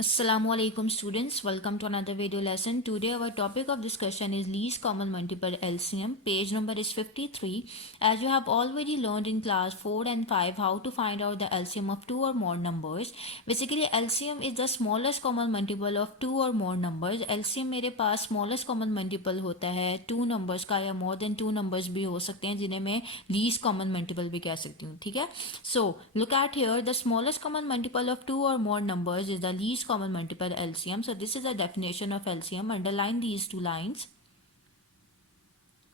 Assalamualaikum students, welcome to another video lesson. Today our topic of discussion is least common multiple LCM. Page number is 53. As you have already learned in class 4 and 5 how to find out the LCM of two or more numbers. Basically LCM is the smallest common multiple of two or more numbers. LCM मेरे पास smallest common multiple होता है two numbers का या more than two numbers भी हो सकते हैं जिन्हें मैं least common multiple भी कह सकती हूँ. ठीक है. So look at here, the smallest common multiple of two or more numbers is the least common multiple LCM. So this is a definition of LCM. Underline these two lines.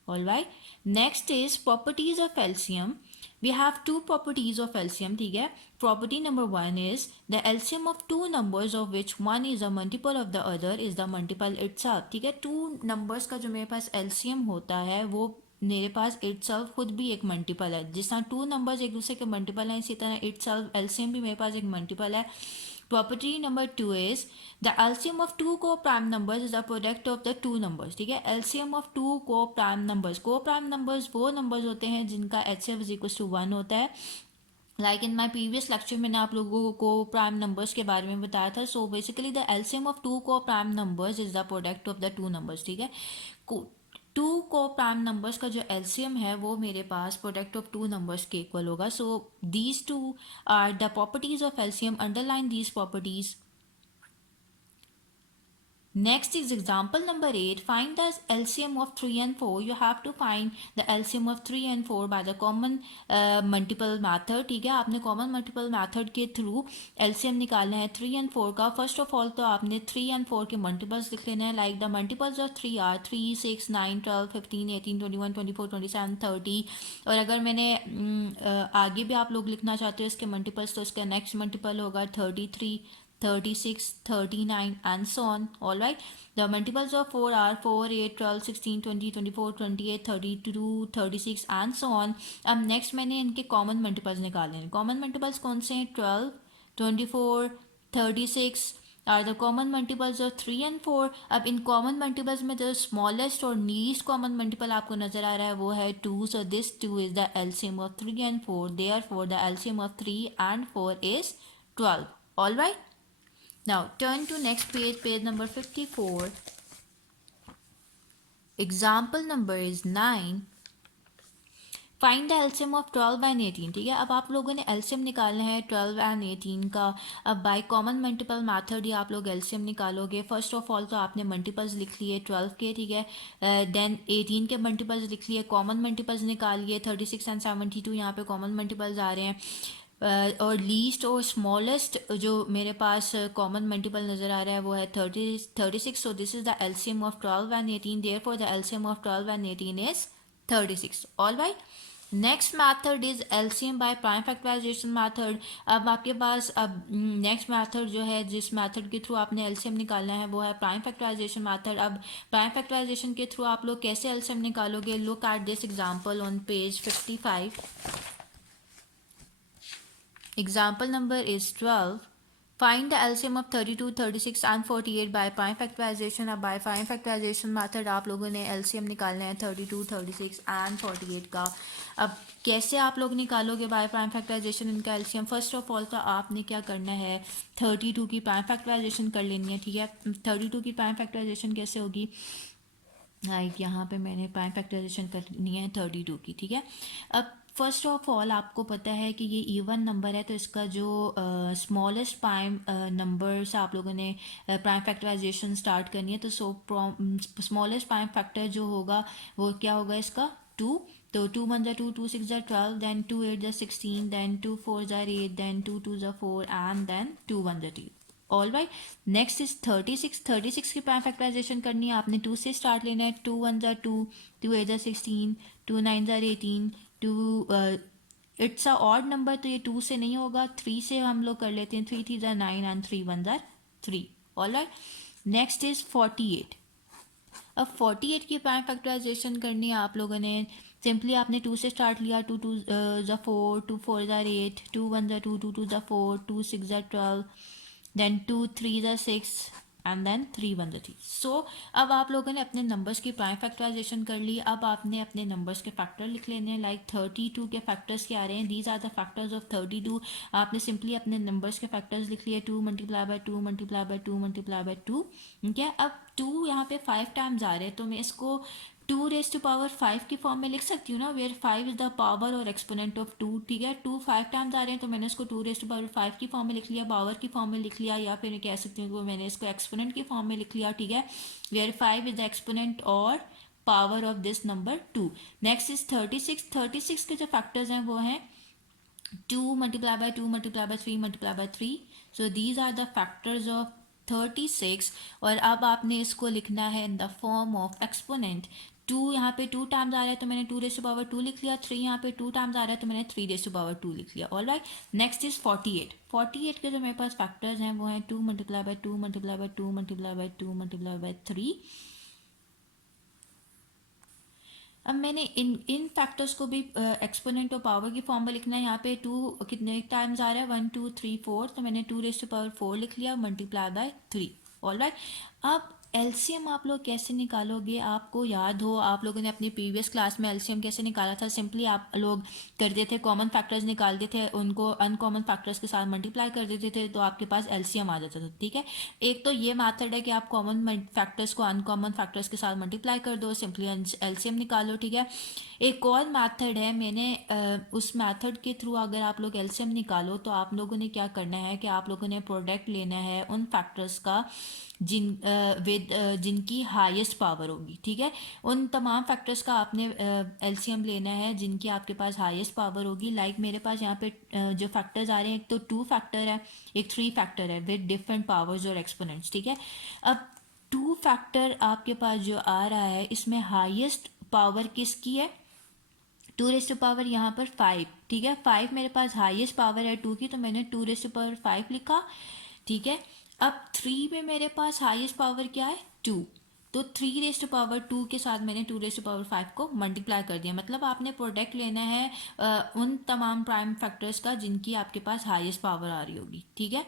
Alright. Next is properties of LCM. We have two properties of LCM. ठीक है. Property number one is the LCM of two numbers of which one is a multiple of the other is the multiple itself. ठीक है. Two numbers का जो मेरे पास LCM होता है वो मेरे पास इट सेल्फ खुद भी एक मल्टीपल है. जिस तरह टू नंबर्स एक दूसरे के मल्टीपल हैं इसी तरह इट सेल्फ एलसीएम भी मेरे पास एक मल्टीपल है. Property number two is the LCM of two co prime numbers is the product of the two numbers. ठीक है. LCM of two co prime numbers वो नंबर्स होते हैं जिनका एचसीएफ इज इक्वल टू 1 होता है. Like in my previous lecture मैंने आप लोगों को प्राइम नंबर्स के बारे में बताया था. So basically the LCM of two co prime numbers is the product of the two numbers. ठीक है. टू को प्राइम नंबर्स का जो एलसीएम है वो मेरे पास प्रोडक्ट ऑफ टू नंबर्स के इक्वल होगा. So these two are the properties of LCM. Underline these properties. Next is example number 8. Find the LCM of 3 and 4. You have to find the LCM of 3 and 4 by the common multiple method. ठीक है. आपने common multiple method के through LCM निकालना है 3 and 4 का. First of all तो आपने 3 and 4 के multiples लिख लेना है. Like the multiples of 3 are 3, 6, 9, 12, 15, 18, 21, 24, 27, 30. और अगर मैंने आगे भी आप लोग लिखना चाहते हो इसके multiples तो इसका next multiple होगा 33, 36, 39 and so on. All right. The multiples of 4 are 4, 8, 12, 16, 20, 24, 28, 32, 36 and so on. अब next मैंने इनके common multiples निकाले हैं. common multiples कौन से हैं? 12, 24, 36 are the common multiples of 3 and 4. अब इन common multiples में जो smallest और least common multiple आपको नजर आ रहा है वो है 2. So this 2 is the LCM of 3 and 4. Therefore the LCM of 3 and 4 is 12. All right. Now turn to next page, page number 54. Example number is 9. Find the LCM of 12 and 18. ठीक है. अब आप लोगों ने एलसीएम निकालना है 12 and 18 का. अब बाय कॉमन मल्टीपल मेथड ही आप लोग एलसीएम निकालोगे. फर्स्ट ऑफ ऑल तो आपने मल्टीपल्स लिख लिए 12 के. ठीक है. देन 18 के मल्टीपल्स लिख लिए. कॉमन मल्टीपल्स निकालिए 36 एंड 72. यहाँ पे कॉमन मल्टीपल्स आ रहे हैं. और लीस्ट और स्मॉलेस्ट जो मेरे पास कॉमन मल्टीपल नज़र आ रहा है वो है 36. So this is the LCM of 12 and 18. Therefore the LCM of 12 and 18 is 36. All right. Next method is LCM by prime factorization method. अब आपके पास अब नेक्स्ट मैथड जो है जिस मैथड के थ्रू आपने एलसीएम निकालना है वो है प्राइम फैक्टराइजेशन मैथड. अब प्राइम फैक्टराइजेशन के थ्रू आप लोग कैसे एलसीएम निकालोगे? Look at this example on page 55. Example number is 12. Find the LCM of 32, 36 and 48 by prime factorization. अब by prime factorization method आप लोगों ने LCM निकालना है 32, 36 and 48 का. अब कैसे आप लोग निकालोगे by prime factorization इनका LCM? फर्स्ट ऑफ ऑल तो आपने क्या करना है 32 की prime factorization कर लेनी है. ठीक है. 32 की prime factorization कैसे होगी? लाइक यहाँ पे मैंने प्राइम फैक्टराइजेशन करनी है 32 की. ठीक है. अब फर्स्ट ऑफ ऑल आपको पता है कि ये इवन नंबर है तो इसका जो स्मॉलेस्ट प्राइम नंबर से आप लोगों ने प्राइम फैक्टराइजेशन स्टार्ट करनी है. तो स्मॉलेस्ट प्राइम फैक्टर जो होगा वो क्या होगा इसका 2. तो 2 1 2, 2 6 12, then 2 8 16, then 2 4 8, then 2 2 4 and then 2 1 2. All right. Next is 36. 36 की प्राइम फैक्टराइजेशन करनी है. आपने 2 से स्टार्ट लेना है. 2 1 2, 2 8 16, 2 9 18, 2 इट्स अ ऑड नंबर तो ये 2 से नहीं होगा. 3 से हम लोग कर लेते हैं. 3 3 9 and 3 1 3. All right. Next is 48. अब 48 की प्राइम फैक्टराइजेशन करनी है आप लोगों ने. सिंपली आपने 2 से स्टार्ट लिया. 2 2 4, 2 4 8, 2 1 2, 2 2 4, 2 6 12, then 2 3 6 एंड देन 3 1 3। सो अब आप लोगों ने अपने नंबर्स की प्राइम फैक्टराइजेशन कर ली। अब आपने अपने नंबर्स के फैक्टर लिख लेने हैं। लाइक 32 के फैक्टर्स क्या आ रहे हैं, these are the factors of 32। आपने सिंपली अपने नंबर्स के फैक्टर्स लिख लिए, 2 multiply by 2 multiply by 2 multiply by 2। ठीक है, अब 2 यहाँ पे 5 टाइम्स आ रहे हैं, तो मैं इसको 2 रेज टू पावर 5 की फॉर्म में लिख सकती हूँ ना, वेयर 5 इज द पावर और एक्सपोनेंट ऑफ 2। ठीक है, 2 5 टाइम्स आ रहे हैं, तो मैंने इसको 2 रेज टू पावर 5 की फॉर्म में लिख लिया, पावर की फॉर्म में लिख लिया, या फिर मैं कह सकती हूँ कि मैंने इसको एक्सपोनेंट की फॉर्म में लिख लिया। ठीक है, वेयर 5 इज द एक्सपोनेंट और power of this number 2। Next is 36। 36 के जो फैक्टर्स हैं वो हैं 2 multiply by 2 multiply by 3 multiply by 3। So these are the factors of 36। और अब आपने इसको लिखना है in the form of exponent. 2 यहाँ पे 2 टाइम्स आ रहा है, तो मैंने 2 रेज टू पावर 2 लिख लिया। 3 यहाँ पे 2 टाइम्स आ रहा है, तो मैंने 3 रेज टू पावर 2 लिख लिया। All right, next is 48। 48 के जो मेरे पास फैक्टर्स हैं वो हैं 2 multiply by 2 multiply by 2 multiply by 2 multiply by 3। अब मैंने इन फैक्टर्स को भी एक्सपोनेंट और पावर की फॉर्म में लिखना है। यहाँ पे 2 कितने टाइम्स आ रहा है, 1 2 3 4, तो मैंने 2 रेज टू पावर 4 लिख लिया, मल्टीप्लाई बाय 3। ऑल राइट, अब एलसीएम आप लोग कैसे निकालोगे, आपको याद हो आप लोगों ने अपनी प्रीवियस क्लास में एलसीएम कैसे निकाला था। सिंपली आप लोग करते थे, कॉमन फैक्टर्स निकालते थे, उनको अनकॉमन फैक्टर्स के साथ मल्टीप्लाई कर देते थे, तो आपके पास एलसीएम आ जाता था। ठीक है, एक तो ये मेथड है कि आप कॉमन फैक्टर्स को अनकॉमन फैक्टर्स के साथ मल्टीप्लाई कर दो, सिंपली एलसीएम निकालो। ठीक है, एक और मेथड है, मैंने उस मेथड के थ्रू अगर आप लोग एलसीएम निकालो तो आप लोगों ने क्या करना है कि आप लोगों ने प्रोडक्ट लेना है उन फैक्टर्स का जिनकी हाईएस्ट पावर होगी। ठीक है, उन तमाम फैक्टर्स का आपने एलसीएम लेना है जिनकी आपके पास हाईएस्ट पावर होगी। लाइक मेरे पास यहाँ पे जो फैक्टर्स आ रहे हैं, एक तो 2 फैक्टर है, एक 3 फैक्टर है विद डिफरेंट पावर्स और एक्सपोनेंट्स। ठीक है, अब 2 फैक्टर आपके पास जो आ रहा है, इसमें हाईएस्ट पावर किसकी है, 2 रेज टू पावर यहाँ पर 5। ठीक है, 5 मेरे पास हाईएस्ट पावर है 2 की, तो मैंने 2 रेज टू पावर 5 लिखा। ठीक है, अब 3 में मेरे पास हाईएस्ट पावर क्या है, 2, तो 3 रेज टू पावर 2 के साथ मैंने 2 रेज टू पावर 5 को मल्टीप्लाई कर दिया। मतलब आपने प्रोडक्ट लेना है उन तमाम प्राइम फैक्टर्स का जिनकी आपके पास हाईएस्ट पावर आ रही होगी। ठीक है,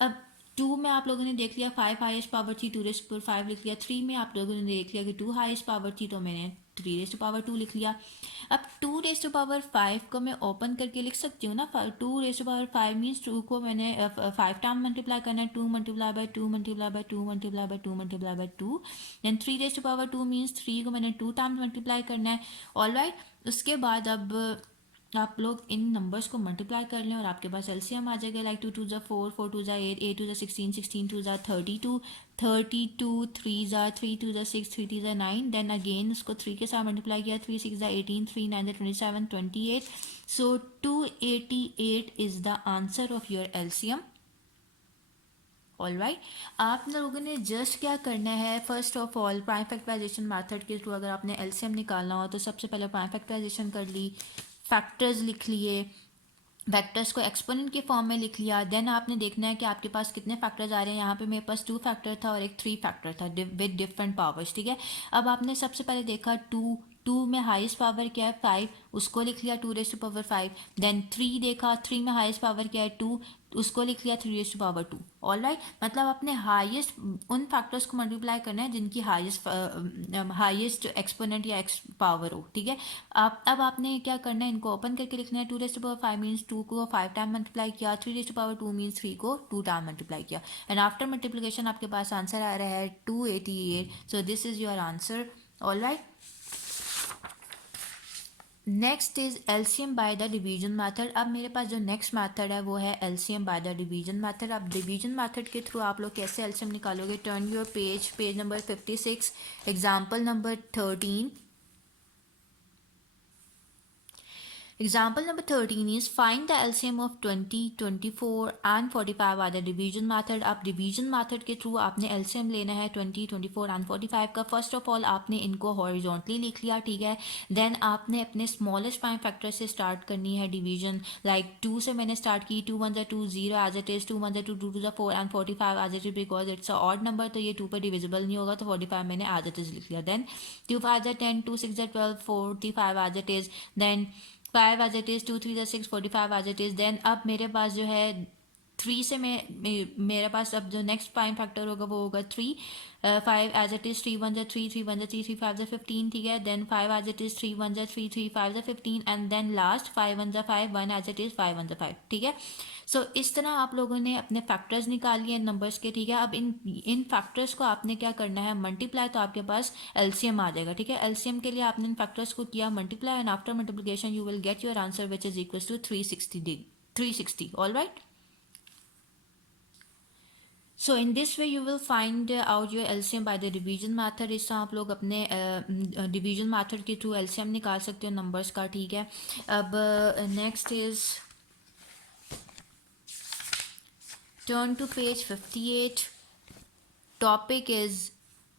अब 2 में आप लोगों ने देख लिया 5 हाईएस्ट पावर थी, 2 रेज टू पावर 5 लिख लिया। 3 में आप लोगों ने देख लिया कि 2 हाईएस्ट पावर थी, तो मैंने 3 रेज टू पावर 2 लिख लिया। अब 2 रेज टू पावर 5 को मैं ओपन करके लिख सकती हूँ ना, 2 रेज टू पावर 5 मीन्स 2 को मैंने 5 टाइम मल्टीप्लाई करना है, 2 multiply by 2 multiply by 2 multiply by 2 multiply by 2। Then 3 raise to power 2 means 3 को मैंने 2 टाइम्स मल्टीप्लाई करना है। ऑल राइट, उसके बाद अब आप लोग इन नंबर्स को मल्टीप्लाई कर लें और आपके पास एलसीएम आ जाएगा। लाइक 2 2 ज़ा 4, 4 2 ज़ा 8, 8 2 ज़ा 16, 16 2 ज़ा 32, 32 3 ज़ा 3 2 ज़ा 6, 3 3 ज़ा 9। देन अगेन उसको 3 के साथ मल्टीप्लाई किया, 3 6 ज़ा 18, 3 9 ज़ा 27, 28। So 288 is the answer of your LCM. All right, आप लोगों ने जस्ट क्या करना है, first of all prime factorisation method के थ्रू अगर आपने एलसीएम निकालना हो तो सबसे पहले प्राइम फैक्टराइजेशन कर ली, फैक्टर्स लिख लिए, वेक्टर्स को एक्सपोनेंट के फॉर्म में लिख लिया। देन आपने देखना है कि आपके पास कितने फैक्टर्स आ रहे हैं। यहाँ पे मेरे पास 2 फैक्टर था और एक 3 फैक्टर था विद डिफरेंट पावर्स। ठीक है, अब आपने सबसे पहले देखा 2 में हाईएस्ट पावर क्या है 5, उसको लिख लिया 2 रेज टू पावर 5। देन 3 देखा, 3 में हाईएस्ट पावर क्या है 2, उसको लिख लिया 3 raise to power 2। All right, मतलब अपने हाईएस्ट उन फैक्टर्स को मल्टीप्लाई करना है जिनकी हाईएस्ट एक्सपोनेंट या पावर हो। ठीक है, आप अब आपने क्या करना है, इनको ओपन करके लिखना है। 2 रेज टू पावर 5 मीन्स 2 को 5 टाइम मल्टीप्लाई किया, 3 रेज टू पावर 2 मीन्स 3 को 2 टाइम मल्टीप्लाई किया, एंड आफ्टर मल्टीप्लिकेशन आपके पास आंसर आ रहा है 288। सो this is your answer. All right, next is LCM by the division method. अब मेरे पास जो नेक्स्ट मेथड है वो है LCM by the division method. अब डिवीजन मेथड के थ्रू आप लोग कैसे एलसीएम निकालोगे, turn your page number 56, example number 13। Example number 13 is find the LCM of 20, 24 and 45 are the division method। अब division method के थ्रू आपने LCM लेना है 20, 24 and 45 का। फर्स्ट ऑफ ऑल आपने इनको हॉरिजॉन्टली लिख लिया। ठीक है, देन आपने अपने स्मॉलेस्ट प्राइम फैक्टर से स्टार्ट करनी है डिवीजन। लाइक 2 से मैंने स्टार्ट की, 2 1 2 0 as it is, 2 1 2 2 2 4 and 45 as it is because it's a odd number, तो ये 2 पर डिविजिबल नहीं होगा, तो 45 मैंने एज इट इज लिख लिया। Then 2 5 10, 2 6 12, 45 as it is. Then 5 as it is, 2 3 6, 45 as it is. Then अब मेरे पास जो है 3 से मेरे पास अब जो नेक्स्ट प्राइम फैक्टर होगा वो होगा 3, 5 एज इट इज़, 3 1 जा 3, 3 1 जा 3, 3 5 जा 15, ठीक है। देन 5 एज इट इज़, 3 1 जा 3, 3 5 जा 15, एंड देन लास्ट 5 1 जा 5, 1 एज इट इज़, 5 1 जा 5, ठीक है। सो इस तरह आप लोगों ने अपने फैक्टर्स निकाल लिए नंबर्स के, ठीक है। अब इन फैक्टर्स को आपने क्या करना है, मल्टीप्लाई, तो आपके पास एलसीएम आ जाएगा, ठीक है। एलसीएम के लिए आपने इन फैक्टर्स को किया multiply, and after multiplication you will get your answer which is equal to 360, all right. So in this way you will find out your LCM by the division method। इस तरह आप लोग अपने division method के through LCM निकाल सकते हो numbers का, ठीक है। अब next is turn to page 58। topic is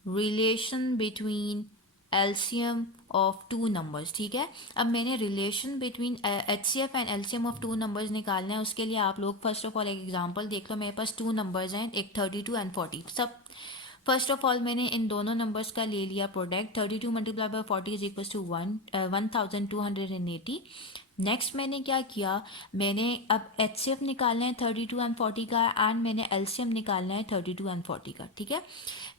relation between LCM of two numbers, ठीक है। अब मैंने relation between HCF and LCM of two numbers निकालना है। उसके लिए आप लोग फर्स्ट ऑफ ऑल एक एग्जांपल देख लो। मेरे पास टू नंबर्स हैं, एक 32 एंड 40। सब फर्स्ट ऑफ ऑल मैंने इन दोनों नंबर्स का ले लिया product. 32 multiply by 40 is equal to 1280। Next मैंने क्या किया, मैंने अब HCF निकालना है 32 एंड 40 का, एंड मैंने LCM निकालना है 32 एंड 40 का, ठीक है।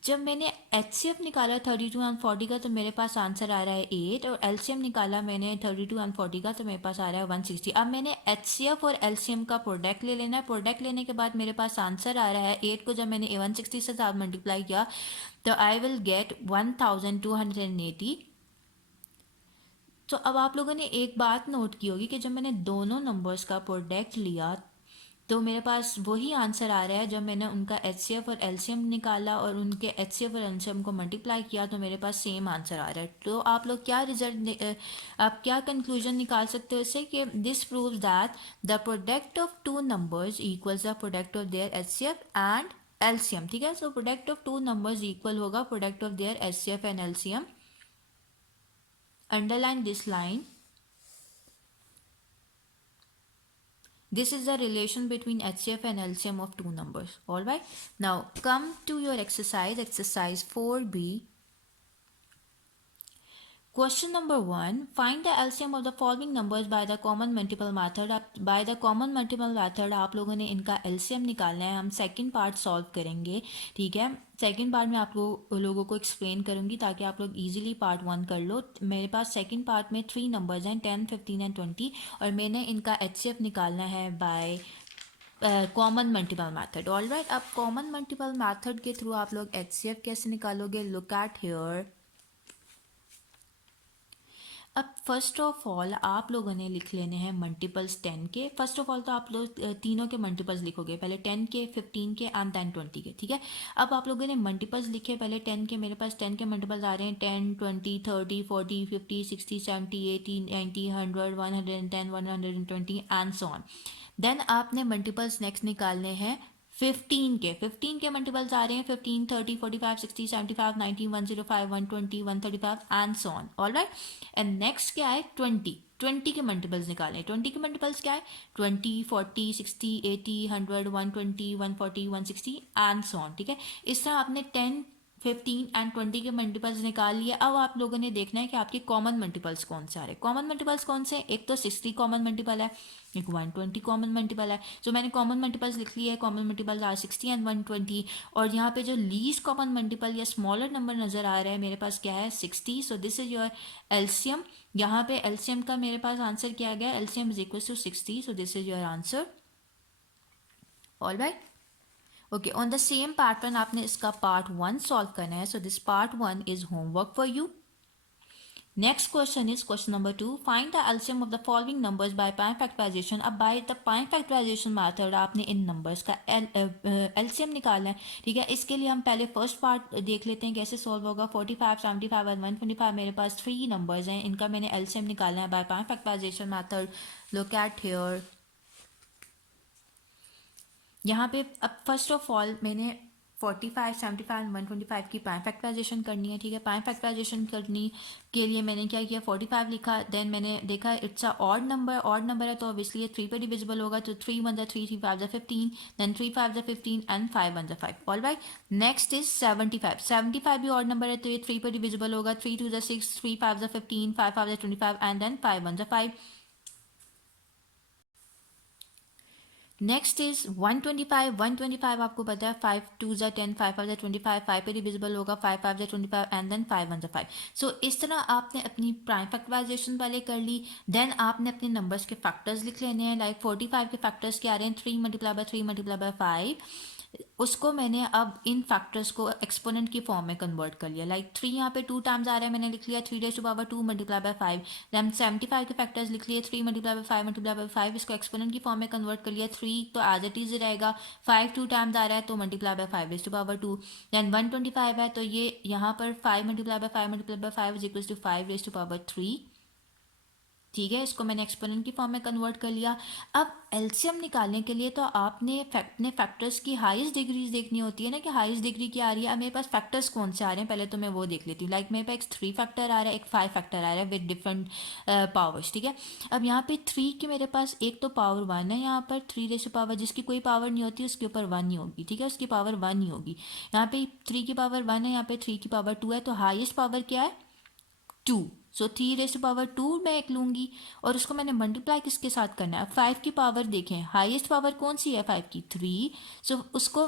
जब मैंने HCF निकाला 32 एंड 40 का तो मेरे पास आंसर आ रहा है 8, और LCM निकाला मैंने 32 एंड 40 का तो मेरे पास आ रहा है 160। अब मैंने HCF और LCM का प्रोडक्ट ले लेना है। प्रोडक्ट लेने के बाद मेरे पास आंसर आ रहा है 8 को जब मैंने 160 से साथ मल्टीप्लाई किया तो आई विल गेट 1280। तो अब आप लोगों ने एक बात नोट की होगी कि जब मैंने दोनों नंबर्स का प्रोडक्ट लिया तो मेरे पास वही आंसर आ रहा है। जब मैंने उनका HCF और LCM निकाला और उनके HCF और LCM को मल्टीप्लाई किया तो मेरे पास सेम आंसर आ रहा है। तो आप लोग क्या आप क्या कंक्लूजन निकाल सकते हो इससे कि this proves that the product of two numbers equals the product of their HCF and LCM, ठीक है। So product of two numbers equal होगा product of their HCF and LCM। Underline this line. This is the relation between HCF and LCM of two numbers. All right. Now come to your exercise 4B. Question number 1. Find the LCM of the following numbers by the common multiple method। by the common multiple method आप लोगों ने इनका LCM निकालना है। हम second part solve करेंगे, ठीक है। सेकंड पार्ट में आप लोगों को एक्सप्लेन करूंगी ताकि आप लोग इजीली पार्ट 1 कर लो। मेरे पास सेकंड पार्ट में 3 नंबर्स हैं, 10, 15 एंड 20, और मैंने इनका HCF निकालना है by common multiple method. All right. अब कॉमन मल्टीपल मैथड के थ्रू आप लोग HCF कैसे निकालोगे, लुक एट हियर। अब फर्स्ट ऑफ ऑल आप लोगों ने लिख लेने हैं मल्टीपल्स 10 के। फर्स्ट ऑफ ऑल तो आप लोग तीनों के मल्टीपल्स लिखोगे, पहले 10 के, 15 के एंड देन 20 के, ठीक है। अब आप लोगों ने मल्टीपल्स लिखे पहले 10 के। मेरे पास 10 के मल्टीपल्स आ रहे हैं 10, 20, 30, 40, 50, 60, 70, 80, 90, 100, 110, 120 एंड सो ऑन। देन आपने मल्टीपल्स नेक्स्ट निकालने हैं 15 के मल्टीपल्स आ रहे हैं 15, 30, 45, 60, 75, 90, 105, 120, 135 and so on. All right. And next क्या है 20 के मल्टीपल्स निकालें। 20 के मल्टीपल्स क्या है 20, 40, 60, 80, 100, 120, 140, 160 एंड सो ऑन, ठीक है। इस तरह आपने 10, 15 एंड 20 के मल्टीपल्स निकाल लिए। अब आप लोगों ने देखना है कि आपके कॉमन मल्टीपल्स कौन से आ रहे हैं। कॉमन मल्टीपल्स कौन से हैं, एक तो 60 कॉमन मल्टीपल है, एक 120 कॉमन मल्टीपल है। जो मैंने कॉमन मल्टीपल्स लिख लिए है, कॉमन मल्टीपल्स आर 60 एंड 120। और यहाँ पे जो लीस्ट कॉमन मल्टीपल या स्मॉलर नंबर नज़र आ रहा है मेरे पास क्या है 60। So this is your LCM। यहाँ पे LCM का मेरे पास आंसर क्या गया, LCM is equal to 60। So this is your answer. All right. Okay, on the same pattern आपने इसका पार्ट 1 सॉल्व करना है। So this part 1 is homework for you. Next question is question number 2। Find the LCM of the following numbers by prime factorisation. अब by the prime factorisation method आपने इन numbers का LCM निकालना है, ठीक है। इसके लिए हम पहले फर्स्ट पार्ट देख लेते हैं कैसे सॉल्व होगा। 45, 75 और 125 मेरे पास 3 नंबर्स हैं, इनका मैंने LCM निकालना है by prime factorisation method. Look at here. यहाँ पे अब फर्स्ट ऑफ ऑल मैंने 45, 75 एंड 125 की प्राइम फैक्टराइजेशन करनी है, ठीक है। प्राइम फैक्टराइजेशन करने के लिए मैंने क्या किया 45 लिखा। देन मैंने देखा इट्स अ ऑड नंबर है तो ऑब्वियसली ये 3 पे डिविजिबल होगा। तो 3 1 जा 3, 3 5 जा 15, देन 3 5 जा 15 एंड 5 1 जा 5। All right. नेक्स्ट इज 75 भी ऑड नंबर है तो ये 3 पे डिविजिबल होगा। 3 2 जा 6, 3 5 जा 15, 5 5 जा 25 एंड देन 5 1 जा 5। Next is 125। 125 आपको पता है 5 2 ज़ा 10, 5 5 ज़ा 25, 5 पे डिविजिबल होगा, 5 5 ज़ा 25 एंड देन 5 1 ज़ा 5। सो इस तरह आपने अपनी प्राइम फैक्टराइजेशन पहले कर ली। देन आपने अपने नंबर्स के फैक्टर्स लिख लेने हैं। लाइक 45 के फैक्टर्स क्या आ रहे हैं, 3 मल्टीप्लाई बाय 3 मल्टीप्लाई बाय 5। उसको मैंने अब इन फैक्टर्स को एक्सपोनेंट की फॉर्म में कन्वर्ट कर लिया। लाइक 3 यहाँ पे 2 टाइम्स आ रहा है, मैंने लिख लिया 3 raise to power 2 multiply by 5। Then 75 के फैक्टर्स लिख लिए, 3 मल्टीप्लाई बाय 5 मल्टीप्लाई बाय 5, इसको एक्सपोनेंट की फॉर्म में कन्वर्ट कर लिया। 3 तो एज इट इज रहेगा, 5 2 टाइम्स आ रहा है तो multiply by 5 raise to power 2। Then 125 है तो ये यहाँ पर 5 multiply by 5 multiply by 5 is equal to 5 raise to power 3। ठीक है, इसको मैंने एक्सपोनेंट की फॉर्म में कन्वर्ट कर लिया। अब एलसीएम निकालने के लिए तो आपने अपने फैक्टर्स की हाईएस्ट डिग्रीज देखनी होती है ना, कि हाईएस्ट डिग्री क्या आ रही है। अब मेरे पास फैक्टर्स कौन से आ रहे हैं पहले तो मैं वो देख लेती हूँ। लाइक मेरे पास एक 3 फैक्टर आ रहा है, एक 5 फैक्टर आ रहा है विद डिफरेंट पावर्स। ठीक है, अब यहाँ पे 3 की मेरे पास एक तो पावर 1 है, यहाँ पर 3 रेज़ टू पावर, जिसकी कोई पावर नहीं होती उसके ऊपर 1 ही होगी। ठीक है, उसकी पावर 1 ही होगी। यहाँ पे 3 की पावर 1 है, यहाँ पे 3 की पावर 2 है, तो हाईएस्ट पावर क्या है, 2। सो 3 रेज़ टू पावर 2 मैं एक लूँगी और उसको मैंने मल्टीप्लाई किसके साथ करना है, 5 की पावर। देखें हाईएस्ट पावर कौन सी है, 5 की, 3। सो उसको